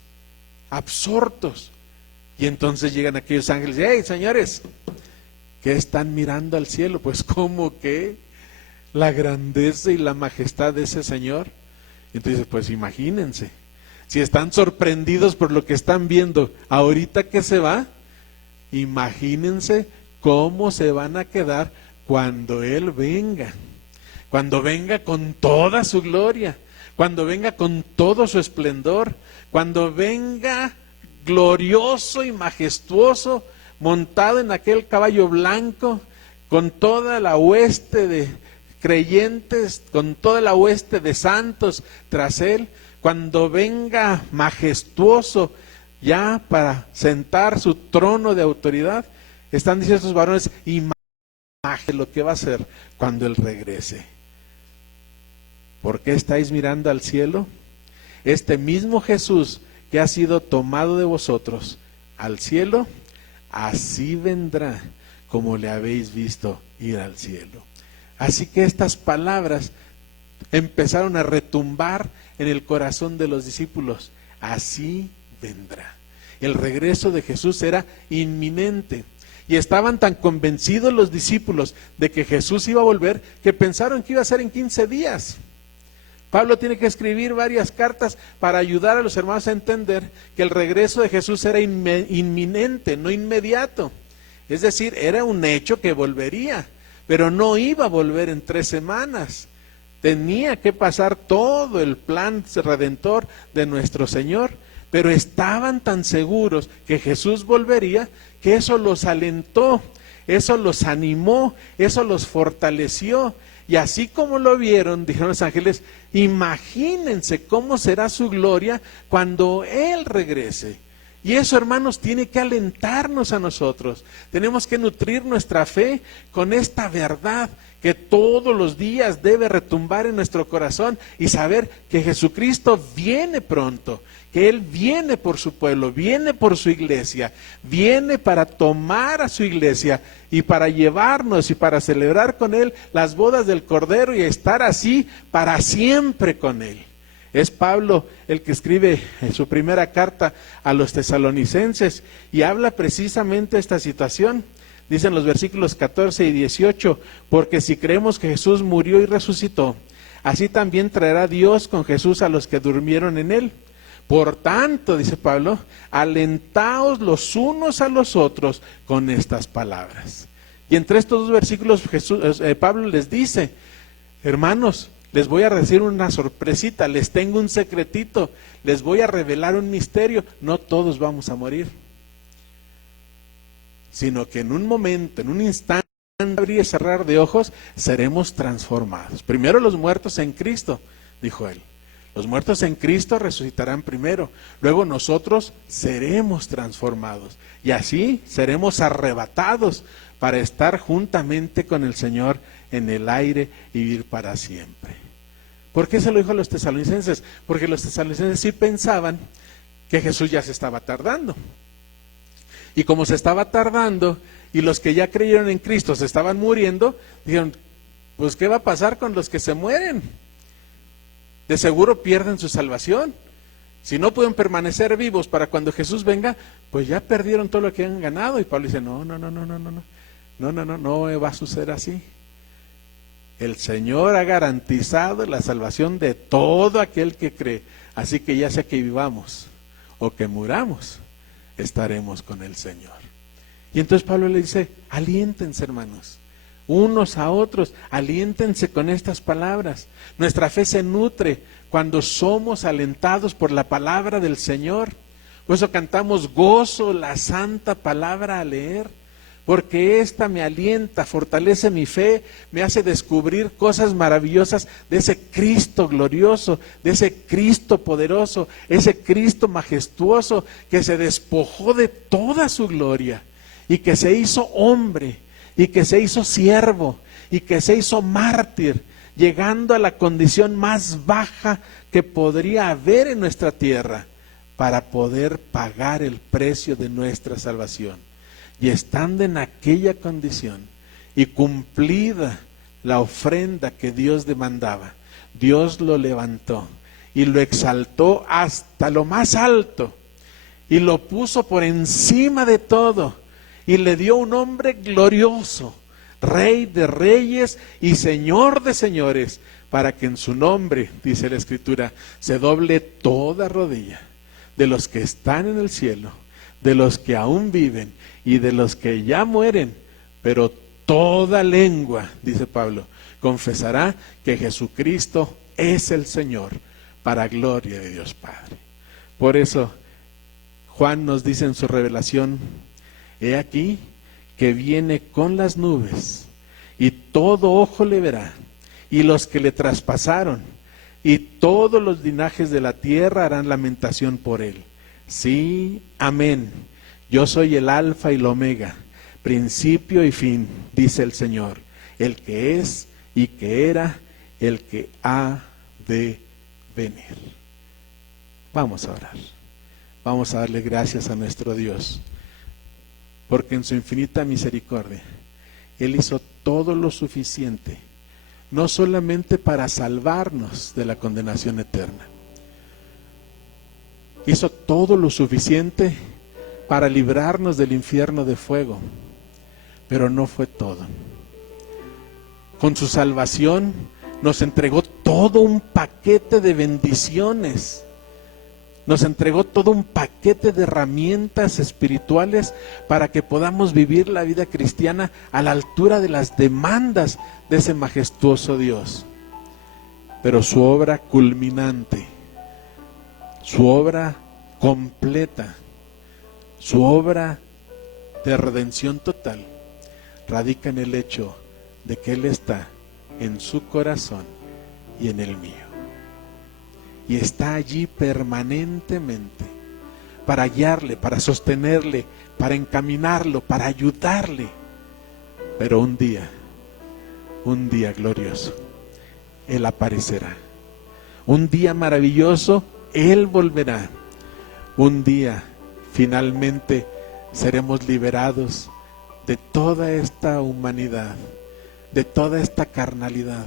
absortos. Y entonces llegan aquellos ángeles y: ¡hey, señores! ¿Qué están mirando al cielo? Pues ¿cómo que? La grandeza y la majestad de ese Señor. Entonces, pues imagínense, Si están sorprendidos por lo que están viendo ahorita que se va, imagínense cómo se van a quedar cuando Él venga. Cuando venga con toda su gloria, cuando venga con todo su esplendor, cuando venga glorioso y majestuoso, montado en aquel caballo blanco, con toda la hueste de creyentes, con toda la hueste de santos tras Él, cuando venga majestuoso ya para sentar su trono de autoridad, están diciendo estos varones, imaginen lo que va a ser cuando Él regrese. ¿Por qué estáis mirando al cielo? Este mismo Jesús que ha sido tomado de vosotros al cielo, así vendrá como le habéis visto ir al cielo. Así que estas palabras empezaron a retumbar en el corazón de los discípulos. Así vendrá. El regreso de Jesús era inminente. Y estaban tan convencidos los discípulos de que Jesús iba a volver, que pensaron que iba a ser en 15 días. Pablo tiene que escribir varias cartas para ayudar a los hermanos a entender que el regreso de Jesús era inminente, no inmediato. Es decir, era un hecho que volvería, pero no iba a volver en 3 semanas. Tenía que pasar todo el plan redentor de nuestro Señor, pero estaban tan seguros que Jesús volvería, que eso los alentó, eso los animó, eso los fortaleció. Y así como lo vieron, dijeron los ángeles, imagínense cómo será su gloria cuando Él regrese. Y eso, hermanos, tiene que alentarnos a nosotros. Tenemos que nutrir nuestra fe con esta verdad que todos los días debe retumbar en nuestro corazón y saber que Jesucristo viene pronto, que Él viene por su pueblo, viene por su iglesia, viene para tomar a su iglesia y para llevarnos y para celebrar con Él las bodas del Cordero y estar así para siempre con Él. Es Pablo el que escribe en su primera carta a los tesalonicenses y habla precisamente de esta situación. Dicen los versículos 14 y 18, porque si creemos que Jesús murió y resucitó, así también traerá Dios con Jesús a los que durmieron en Él. Por tanto, dice Pablo, alentaos los unos a los otros con estas palabras. Y entre estos 2 versículos Pablo les dice, hermanos, les voy a decir una sorpresita, les tengo un secretito, les voy a revelar un misterio, no todos vamos a morir, sino que en un momento, en un instante, abrir y cerrar de ojos, seremos transformados. Primero los muertos en Cristo, dijo él. Los muertos en Cristo resucitarán primero, luego nosotros seremos transformados y así seremos arrebatados para estar juntamente con el Señor en el aire y vivir para siempre. ¿Por qué se lo dijo a los tesalonicenses? Porque los tesalonicenses sí pensaban que Jesús ya se estaba tardando. Y como se estaba tardando y los que ya creyeron en Cristo se estaban muriendo, dijeron, pues ¿qué va a pasar con los que se mueren? De seguro pierden su salvación. Si no pueden permanecer vivos para cuando Jesús venga, pues ya perdieron todo lo que han ganado. Y Pablo dice, no va a suceder así. El Señor ha garantizado la salvación de todo aquel que cree. Así que ya sea que vivamos o que muramos, estaremos con el Señor. Y entonces Pablo le dice, aliéntense, hermanos, unos a otros, aliéntense con estas palabras. Nuestra fe se nutre cuando somos alentados por la palabra del Señor. Por eso cantamos gozo la santa palabra a leer, porque esta me alienta, fortalece mi fe, me hace descubrir cosas maravillosas de ese Cristo glorioso, de ese Cristo poderoso, ese Cristo majestuoso que se despojó de toda su gloria y que se hizo hombre y que se hizo siervo y que se hizo mártir, llegando a la condición más baja que podría haber en nuestra tierra para poder pagar el precio de nuestra salvación. Y estando en aquella condición y cumplida la ofrenda que Dios demandaba, Dios lo levantó y lo exaltó hasta lo más alto y lo puso por encima de todo y le dio un nombre glorioso, Rey de reyes y Señor de señores, para que en su nombre, dice la Escritura, se doble toda rodilla de los que están en el cielo, de los que aún viven y de los que ya mueren, pero toda lengua, dice Pablo, confesará que Jesucristo es el Señor, para gloria de Dios Padre. Por eso Juan nos dice en su revelación: he aquí que viene con las nubes, y todo ojo le verá, y los que le traspasaron, y todos los linajes de la tierra harán lamentación por él. Sí, amén. Yo soy el Alfa y el Omega, principio y fin, dice el Señor, el que es y que era, el que ha de venir. Vamos a orar. Vamos a darle gracias a nuestro Dios, porque en su infinita misericordia Él hizo todo lo suficiente, no solamente para salvarnos de la condenación eterna, hizo todo lo suficiente para librarnos del infierno de fuego, pero no fue todo. Con su salvación nos entregó todo un paquete de bendiciones, nos entregó todo un paquete de herramientas espirituales para que podamos vivir la vida cristiana a la altura de las demandas de ese majestuoso Dios. Pero su obra culminante, su obra completa, su obra de redención total, radica en el hecho de que Él está en su corazón y en el mío. Y está allí permanentemente para guiarle, para sostenerle, para encaminarlo, para ayudarle. Pero un día glorioso, Él aparecerá. Un día maravilloso, Él volverá. Un día finalmente seremos liberados de toda esta humanidad, de toda esta carnalidad,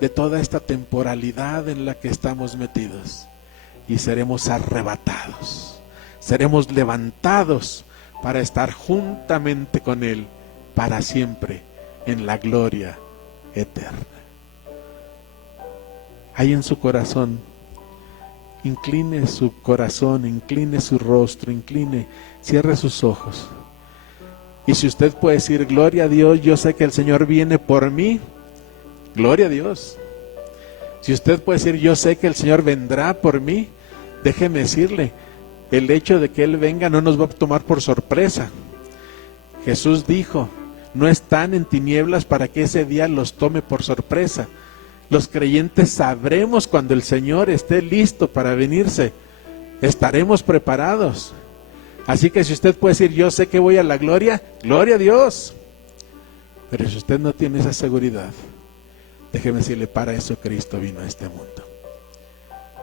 de toda esta temporalidad en la que estamos metidos, y seremos arrebatados, seremos levantados para estar juntamente con Él para siempre en la gloria eterna. Ahí en su corazón, incline su corazón, incline su rostro, cierre sus ojos. Y si usted puede decir: gloria a Dios, yo sé que el Señor viene por mí, gloria a Dios. Si usted puede decir: yo sé que el Señor vendrá por mí, déjeme decirle, el hecho de que Él venga no nos va a tomar por sorpresa. Jesús dijo: no están en tinieblas para que ese día los tome por sorpresa. Los creyentes sabremos cuando el Señor esté listo para venirse, estaremos preparados. Así que si usted puede decir: yo sé que voy a la gloria, gloria a Dios. Pero si usted no tiene esa seguridad, déjeme decirle, para eso Cristo vino a este mundo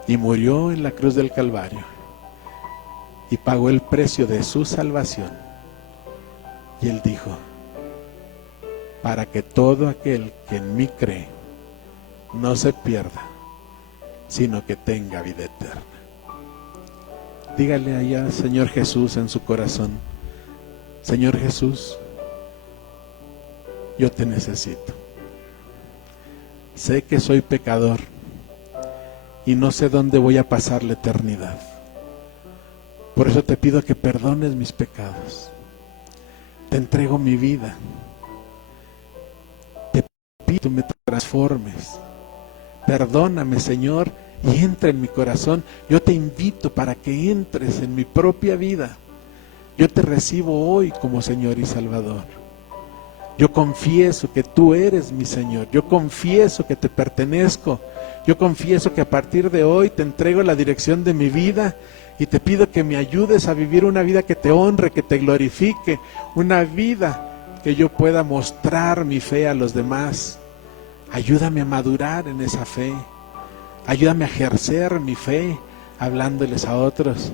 y murió en la cruz del Calvario y pagó el precio de su salvación. Y Él dijo: para que todo aquel que en mí cree no se pierda, sino que tenga vida eterna. Dígale allá, Señor Jesús, en su corazón: Señor Jesús, yo te necesito. Sé que soy pecador y no sé dónde voy a pasar la eternidad. Por eso te pido que perdones mis pecados. Te entrego mi vida. Te pido que me transformes. Perdóname, Señor, y entra en mi corazón. Yo te invito para que entres en mi propia vida. Yo te recibo hoy como Señor y Salvador. Yo confieso que tú eres mi Señor. Yo confieso que te pertenezco. Yo confieso que a partir de hoy te entrego la dirección de mi vida y te pido que me ayudes a vivir una vida que te honre, que te glorifique, una vida que yo pueda mostrar mi fe a los demás. Ayúdame a madurar en esa fe. Ayúdame a ejercer mi fe hablándoles a otros.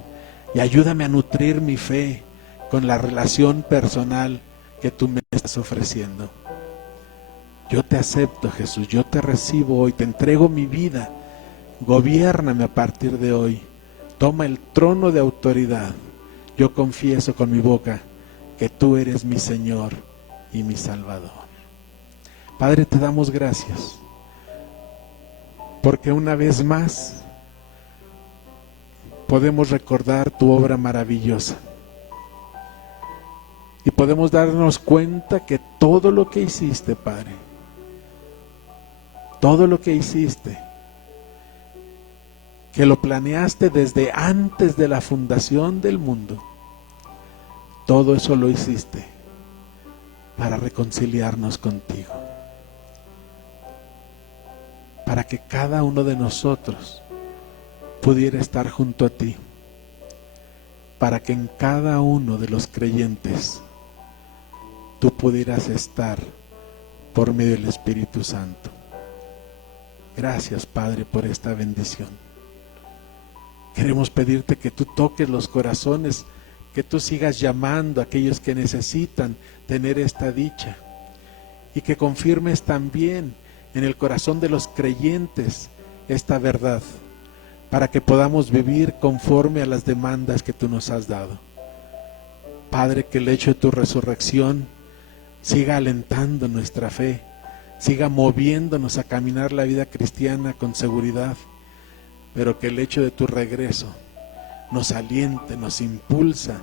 Y ayúdame a nutrir mi fe con la relación personal que tú me estás ofreciendo. Yo te acepto, Jesús, yo te recibo hoy, te entrego mi vida. Gobiérname a partir de hoy. Toma el trono de autoridad. Yo confieso con mi boca que tú eres mi Señor y mi Salvador. Padre, te damos gracias porque una vez más podemos recordar tu obra maravillosa y podemos darnos cuenta que todo lo que hiciste, Padre, todo lo que hiciste, que lo planeaste desde antes de la fundación del mundo, todo eso lo hiciste para reconciliarnos contigo, para que cada uno de nosotros pudiera estar junto a ti, para que en cada uno de los creyentes tú pudieras estar por medio del Espíritu Santo. Gracias, Padre, por esta bendición. Queremos pedirte que tú toques los corazones, que tú sigas llamando a aquellos que necesitan tener esta dicha y que confirmes también en el corazón de los creyentes esta verdad, para que podamos vivir conforme a las demandas que tú nos has dado. Padre, que el hecho de tu resurrección siga alentando nuestra fe, siga moviéndonos a caminar la vida cristiana con seguridad, pero que el hecho de tu regreso nos aliente, nos impulse,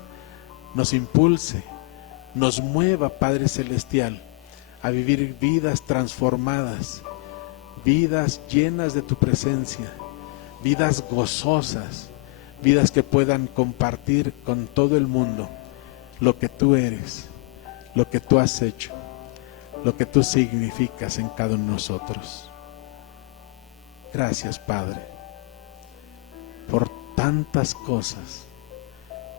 nos mueva, Padre Celestial, a vivir vidas transformadas, vidas llenas de tu presencia, vidas gozosas, vidas que puedan compartir con todo el mundo lo que tú eres, lo que tú has hecho, lo que tú significas en cada uno de nosotros. Gracias, Padre, por tantas cosas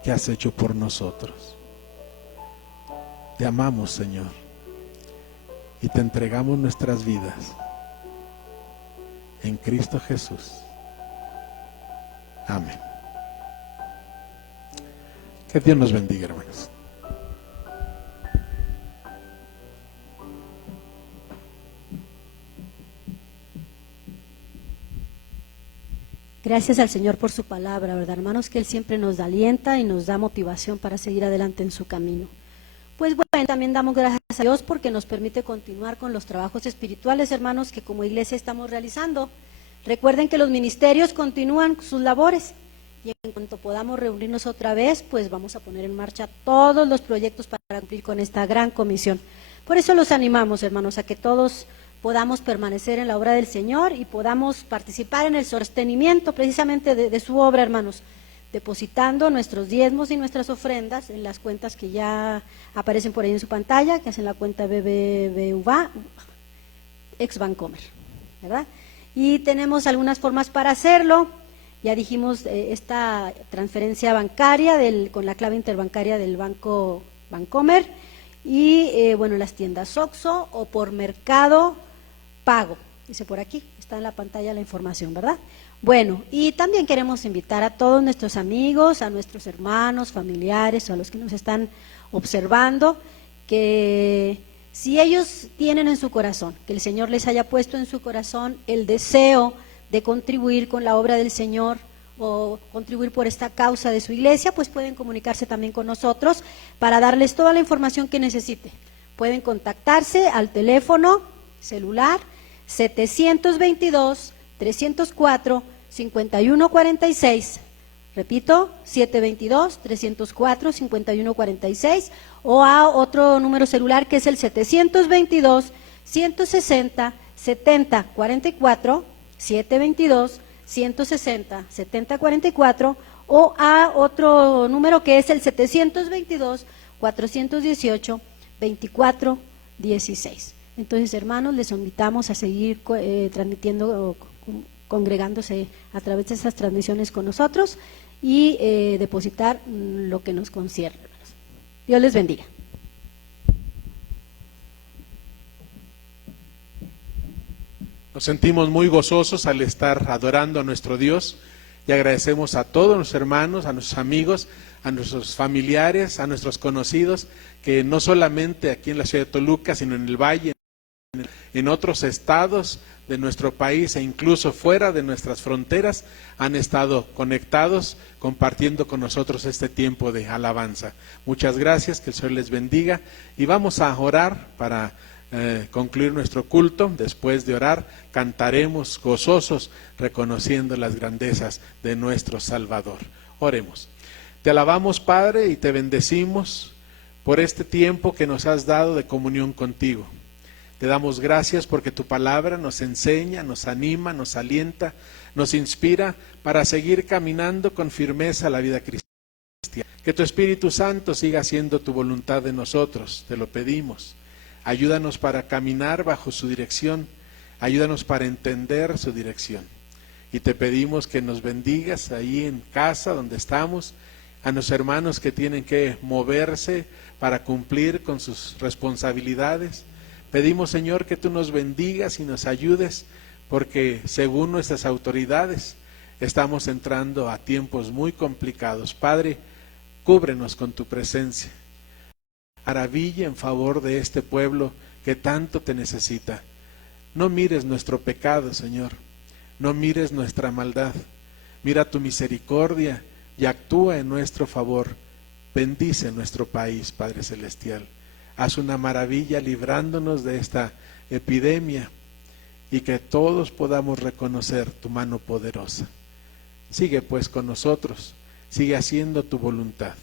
que has hecho por nosotros. Te amamos, Señor, y te entregamos nuestras vidas en Cristo Jesús. Amén. Que Dios nos bendiga, hermanos. Gracias al Señor por su palabra, ¿verdad, hermanos? Que Él siempre nos alienta y nos da motivación para seguir adelante en su camino. Pues bueno, también damos gracias a Dios porque nos permite continuar con los trabajos espirituales, hermanos, que como iglesia estamos realizando. Recuerden que los ministerios continúan sus labores y en cuanto podamos reunirnos otra vez, pues vamos a poner en marcha todos los proyectos para cumplir con esta gran comisión. Por eso los animamos, hermanos, a que todos podamos permanecer en la obra del Señor y podamos participar en el sostenimiento precisamente de su obra, hermanos, depositando nuestros diezmos y nuestras ofrendas en las cuentas que ya aparecen por ahí en su pantalla, que es en la cuenta BBVA, ex Bancomer, ¿verdad? Y tenemos algunas formas para hacerlo. Ya dijimos esta transferencia bancaria con la clave interbancaria del banco Bancomer y bueno, las tiendas OXXO o por Mercado Pago, dice por aquí, está en la pantalla la información, ¿verdad? Bueno, y también queremos invitar a todos nuestros amigos, a nuestros hermanos, familiares, a los que nos están observando, que si ellos tienen en su corazón, que el Señor les haya puesto en su corazón el deseo de contribuir con la obra del Señor o contribuir por esta causa de su iglesia, pues pueden comunicarse también con nosotros para darles toda la información que necesite. Pueden contactarse al teléfono celular 722-304-5146, repito, 722-304-5146, o a otro número celular que es el 722-160-7044, 722-160-7044, o a otro número que es el 722-418-2416. Entonces, hermanos, les invitamos a seguir transmitiendo, congregándose a través de esas transmisiones con nosotros y depositar lo que nos concierne, hermanos. Dios les bendiga. Nos sentimos muy gozosos al estar adorando a nuestro Dios y agradecemos a todos nuestros hermanos, a nuestros amigos, a nuestros familiares, a nuestros conocidos, que no solamente aquí en la ciudad de Toluca, sino en el Valle, en otros estados de nuestro país e incluso fuera de nuestras fronteras han estado conectados, compartiendo con nosotros este tiempo de alabanza. Muchas gracias, que el Señor les bendiga y vamos a orar para concluir nuestro culto, después de orar, cantaremos gozosos, reconociendo las grandezas de nuestro Salvador. Oremos. Te alabamos, Padre, y te bendecimos por este tiempo que nos has dado de comunión contigo. Te damos gracias porque tu palabra nos enseña, nos anima, nos alienta, nos inspira para seguir caminando con firmeza la vida cristiana. Que tu Espíritu Santo siga haciendo tu voluntad en nosotros, te lo pedimos. Ayúdanos para caminar bajo su dirección, ayúdanos para entender su dirección. Y te pedimos que nos bendigas ahí en casa donde estamos, a los hermanos que tienen que moverse para cumplir con sus responsabilidades. Pedimos, Señor, que tú nos bendigas y nos ayudes, porque según nuestras autoridades estamos entrando a tiempos muy complicados. Padre, cúbrenos con tu presencia. Maravilla en favor de este pueblo que tanto te necesita. No mires nuestro pecado, Señor. No mires nuestra maldad. Mira tu misericordia y actúa en nuestro favor. Bendice nuestro país, Padre Celestial. Haz una maravilla librándonos de esta epidemia y que todos podamos reconocer tu mano poderosa. Sigue pues con nosotros, sigue haciendo tu voluntad.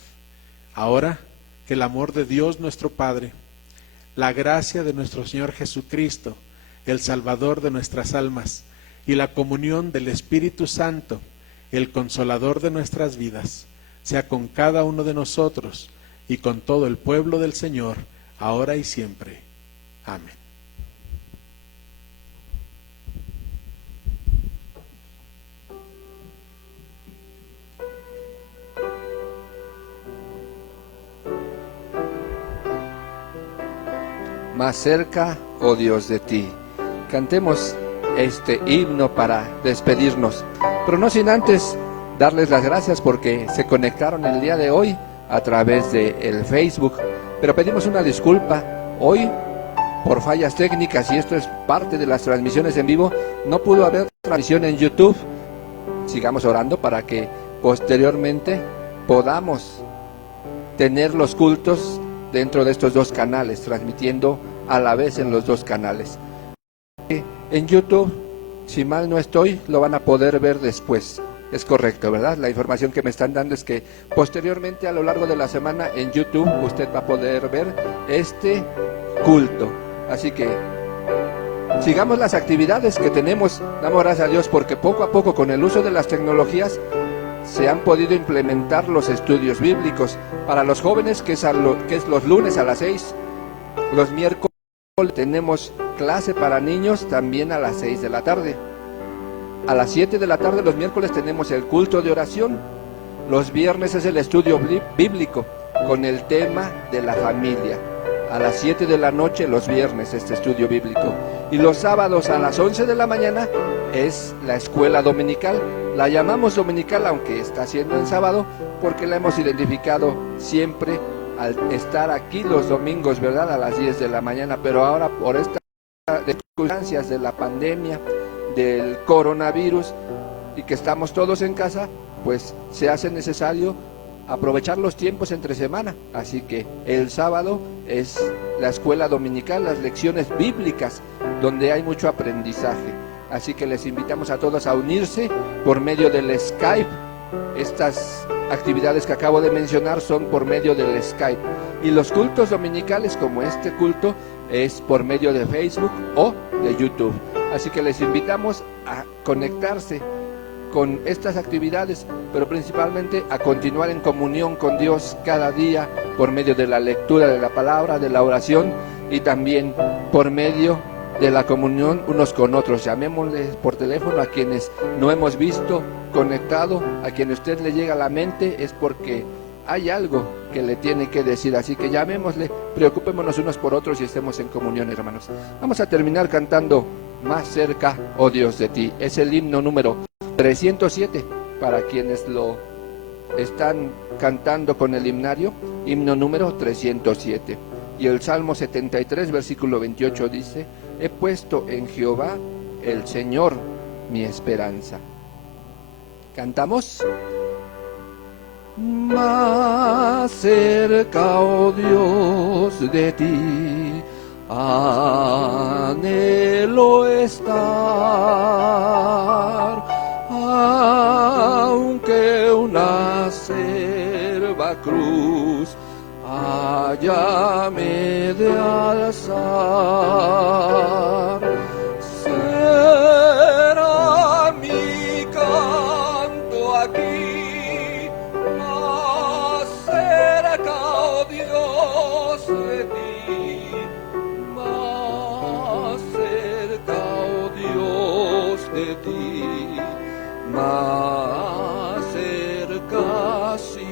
Ahora, que el amor de Dios nuestro Padre, la gracia de nuestro Señor Jesucristo, el Salvador de nuestras almas, y la comunión del Espíritu Santo, el Consolador de nuestras vidas, sea con cada uno de nosotros y con todo el pueblo del Señor, ahora y siempre. Amén. Más cerca, oh Dios, de ti. Cantemos este himno para despedirnos, pero no sin antes darles las gracias porque se conectaron el día de hoy a través de el Facebook, pero pedimos una disculpa hoy por fallas técnicas, y esto es parte de las transmisiones en vivo. No pudo haber transmisión en YouTube. Sigamos orando para que posteriormente podamos tener los cultos dentro de estos dos canales, transmitiendo a la vez en los dos canales. En YouTube, si mal no estoy, lo van a poder ver después. Es correcto, ¿verdad? La información que me están dando es que posteriormente, a lo largo de la semana, en YouTube usted va a poder ver este culto. Así que sigamos las actividades que tenemos. Damos gracias a Dios porque poco a poco, con el uso de las tecnologías, se han podido implementar los estudios bíblicos para los jóvenes, que es los lunes a las 6. Los miércoles tenemos clase para niños también a las 6 de la tarde. A las 7 de la tarde los miércoles tenemos el culto de oración. Los viernes es el estudio bíblico con el tema de la familia. A las 7 de la noche los viernes este estudio bíblico. Y los sábados a las 11 de la mañana es la escuela dominical. La llamamos dominical, aunque está siendo en sábado, porque la hemos identificado siempre al estar aquí los domingos, ¿verdad? A las 10 de la mañana, pero ahora por estas circunstancias de la pandemia, del coronavirus, y que estamos todos en casa, pues se hace necesario aprovechar los tiempos entre semana. Así que el sábado es la escuela dominical, las lecciones bíblicas, donde hay mucho aprendizaje. Así que les invitamos a todos a unirse por medio del Skype. Estas actividades que acabo de mencionar son por medio del Skype. Y los cultos dominicales, como este culto, es por medio de Facebook o de YouTube. Así que les invitamos a conectarse con estas actividades, pero principalmente a continuar en comunión con Dios cada día por medio de la lectura de la palabra, de la oración, y también por medio de la comunión unos con otros. Llamémosles por teléfono a quienes no hemos visto conectado, a quien usted le llega a la mente es porque hay algo que le tiene que decir. Así que llamémosle, preocupémonos unos por otros y estemos en comunión, hermanos. Vamos a terminar cantando Más cerca, oh Dios, de ti. Es el himno número 307 para quienes lo están cantando con el himnario, himno número 307. Y el Salmo 73, versículo 28 dice: he puesto en Jehová, el Señor, mi esperanza. ¿Cantamos? Más cerca, oh Dios, de ti, anhelo estar, aunque una acerba cruz me de alzar. Será mi canto aquí, más cerca, oh Dios, de ti, más cerca, oh Dios, de ti, más cerca, sí.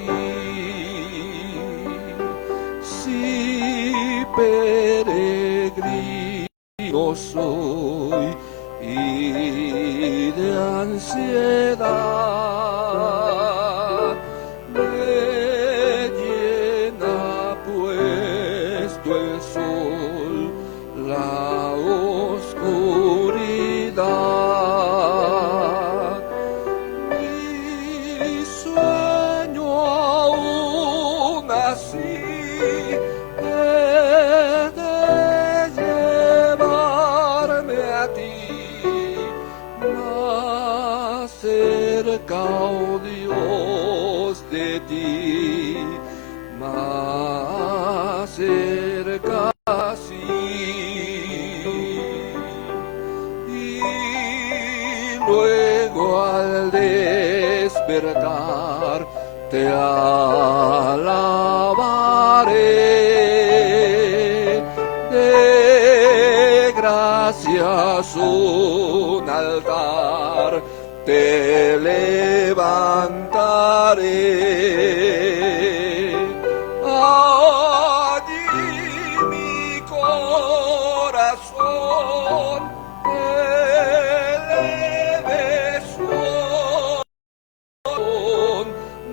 Si peregrino soy y de ansiedad, me llena puesto el sol, la oscuridad. Mi sueño aún así oh Dios, de ti, más cerca, sí. Y luego al despertar te alabaré, de gracias un altar te levantaré. Allí mi corazón eleve su oración,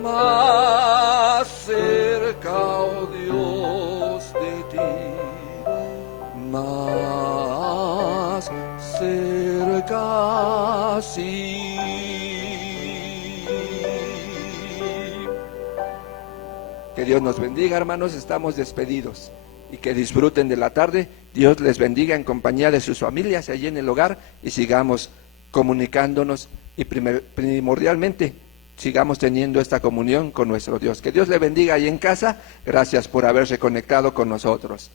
más cerca, oh Dios, de ti, más cerca, sí. Que Dios nos bendiga, hermanos, estamos despedidos y que disfruten de la tarde. Dios les bendiga en compañía de sus familias allí en el hogar y sigamos comunicándonos y primordialmente sigamos teniendo esta comunión con nuestro Dios. Que Dios le bendiga ahí en casa. Gracias por haberse conectado con nosotros.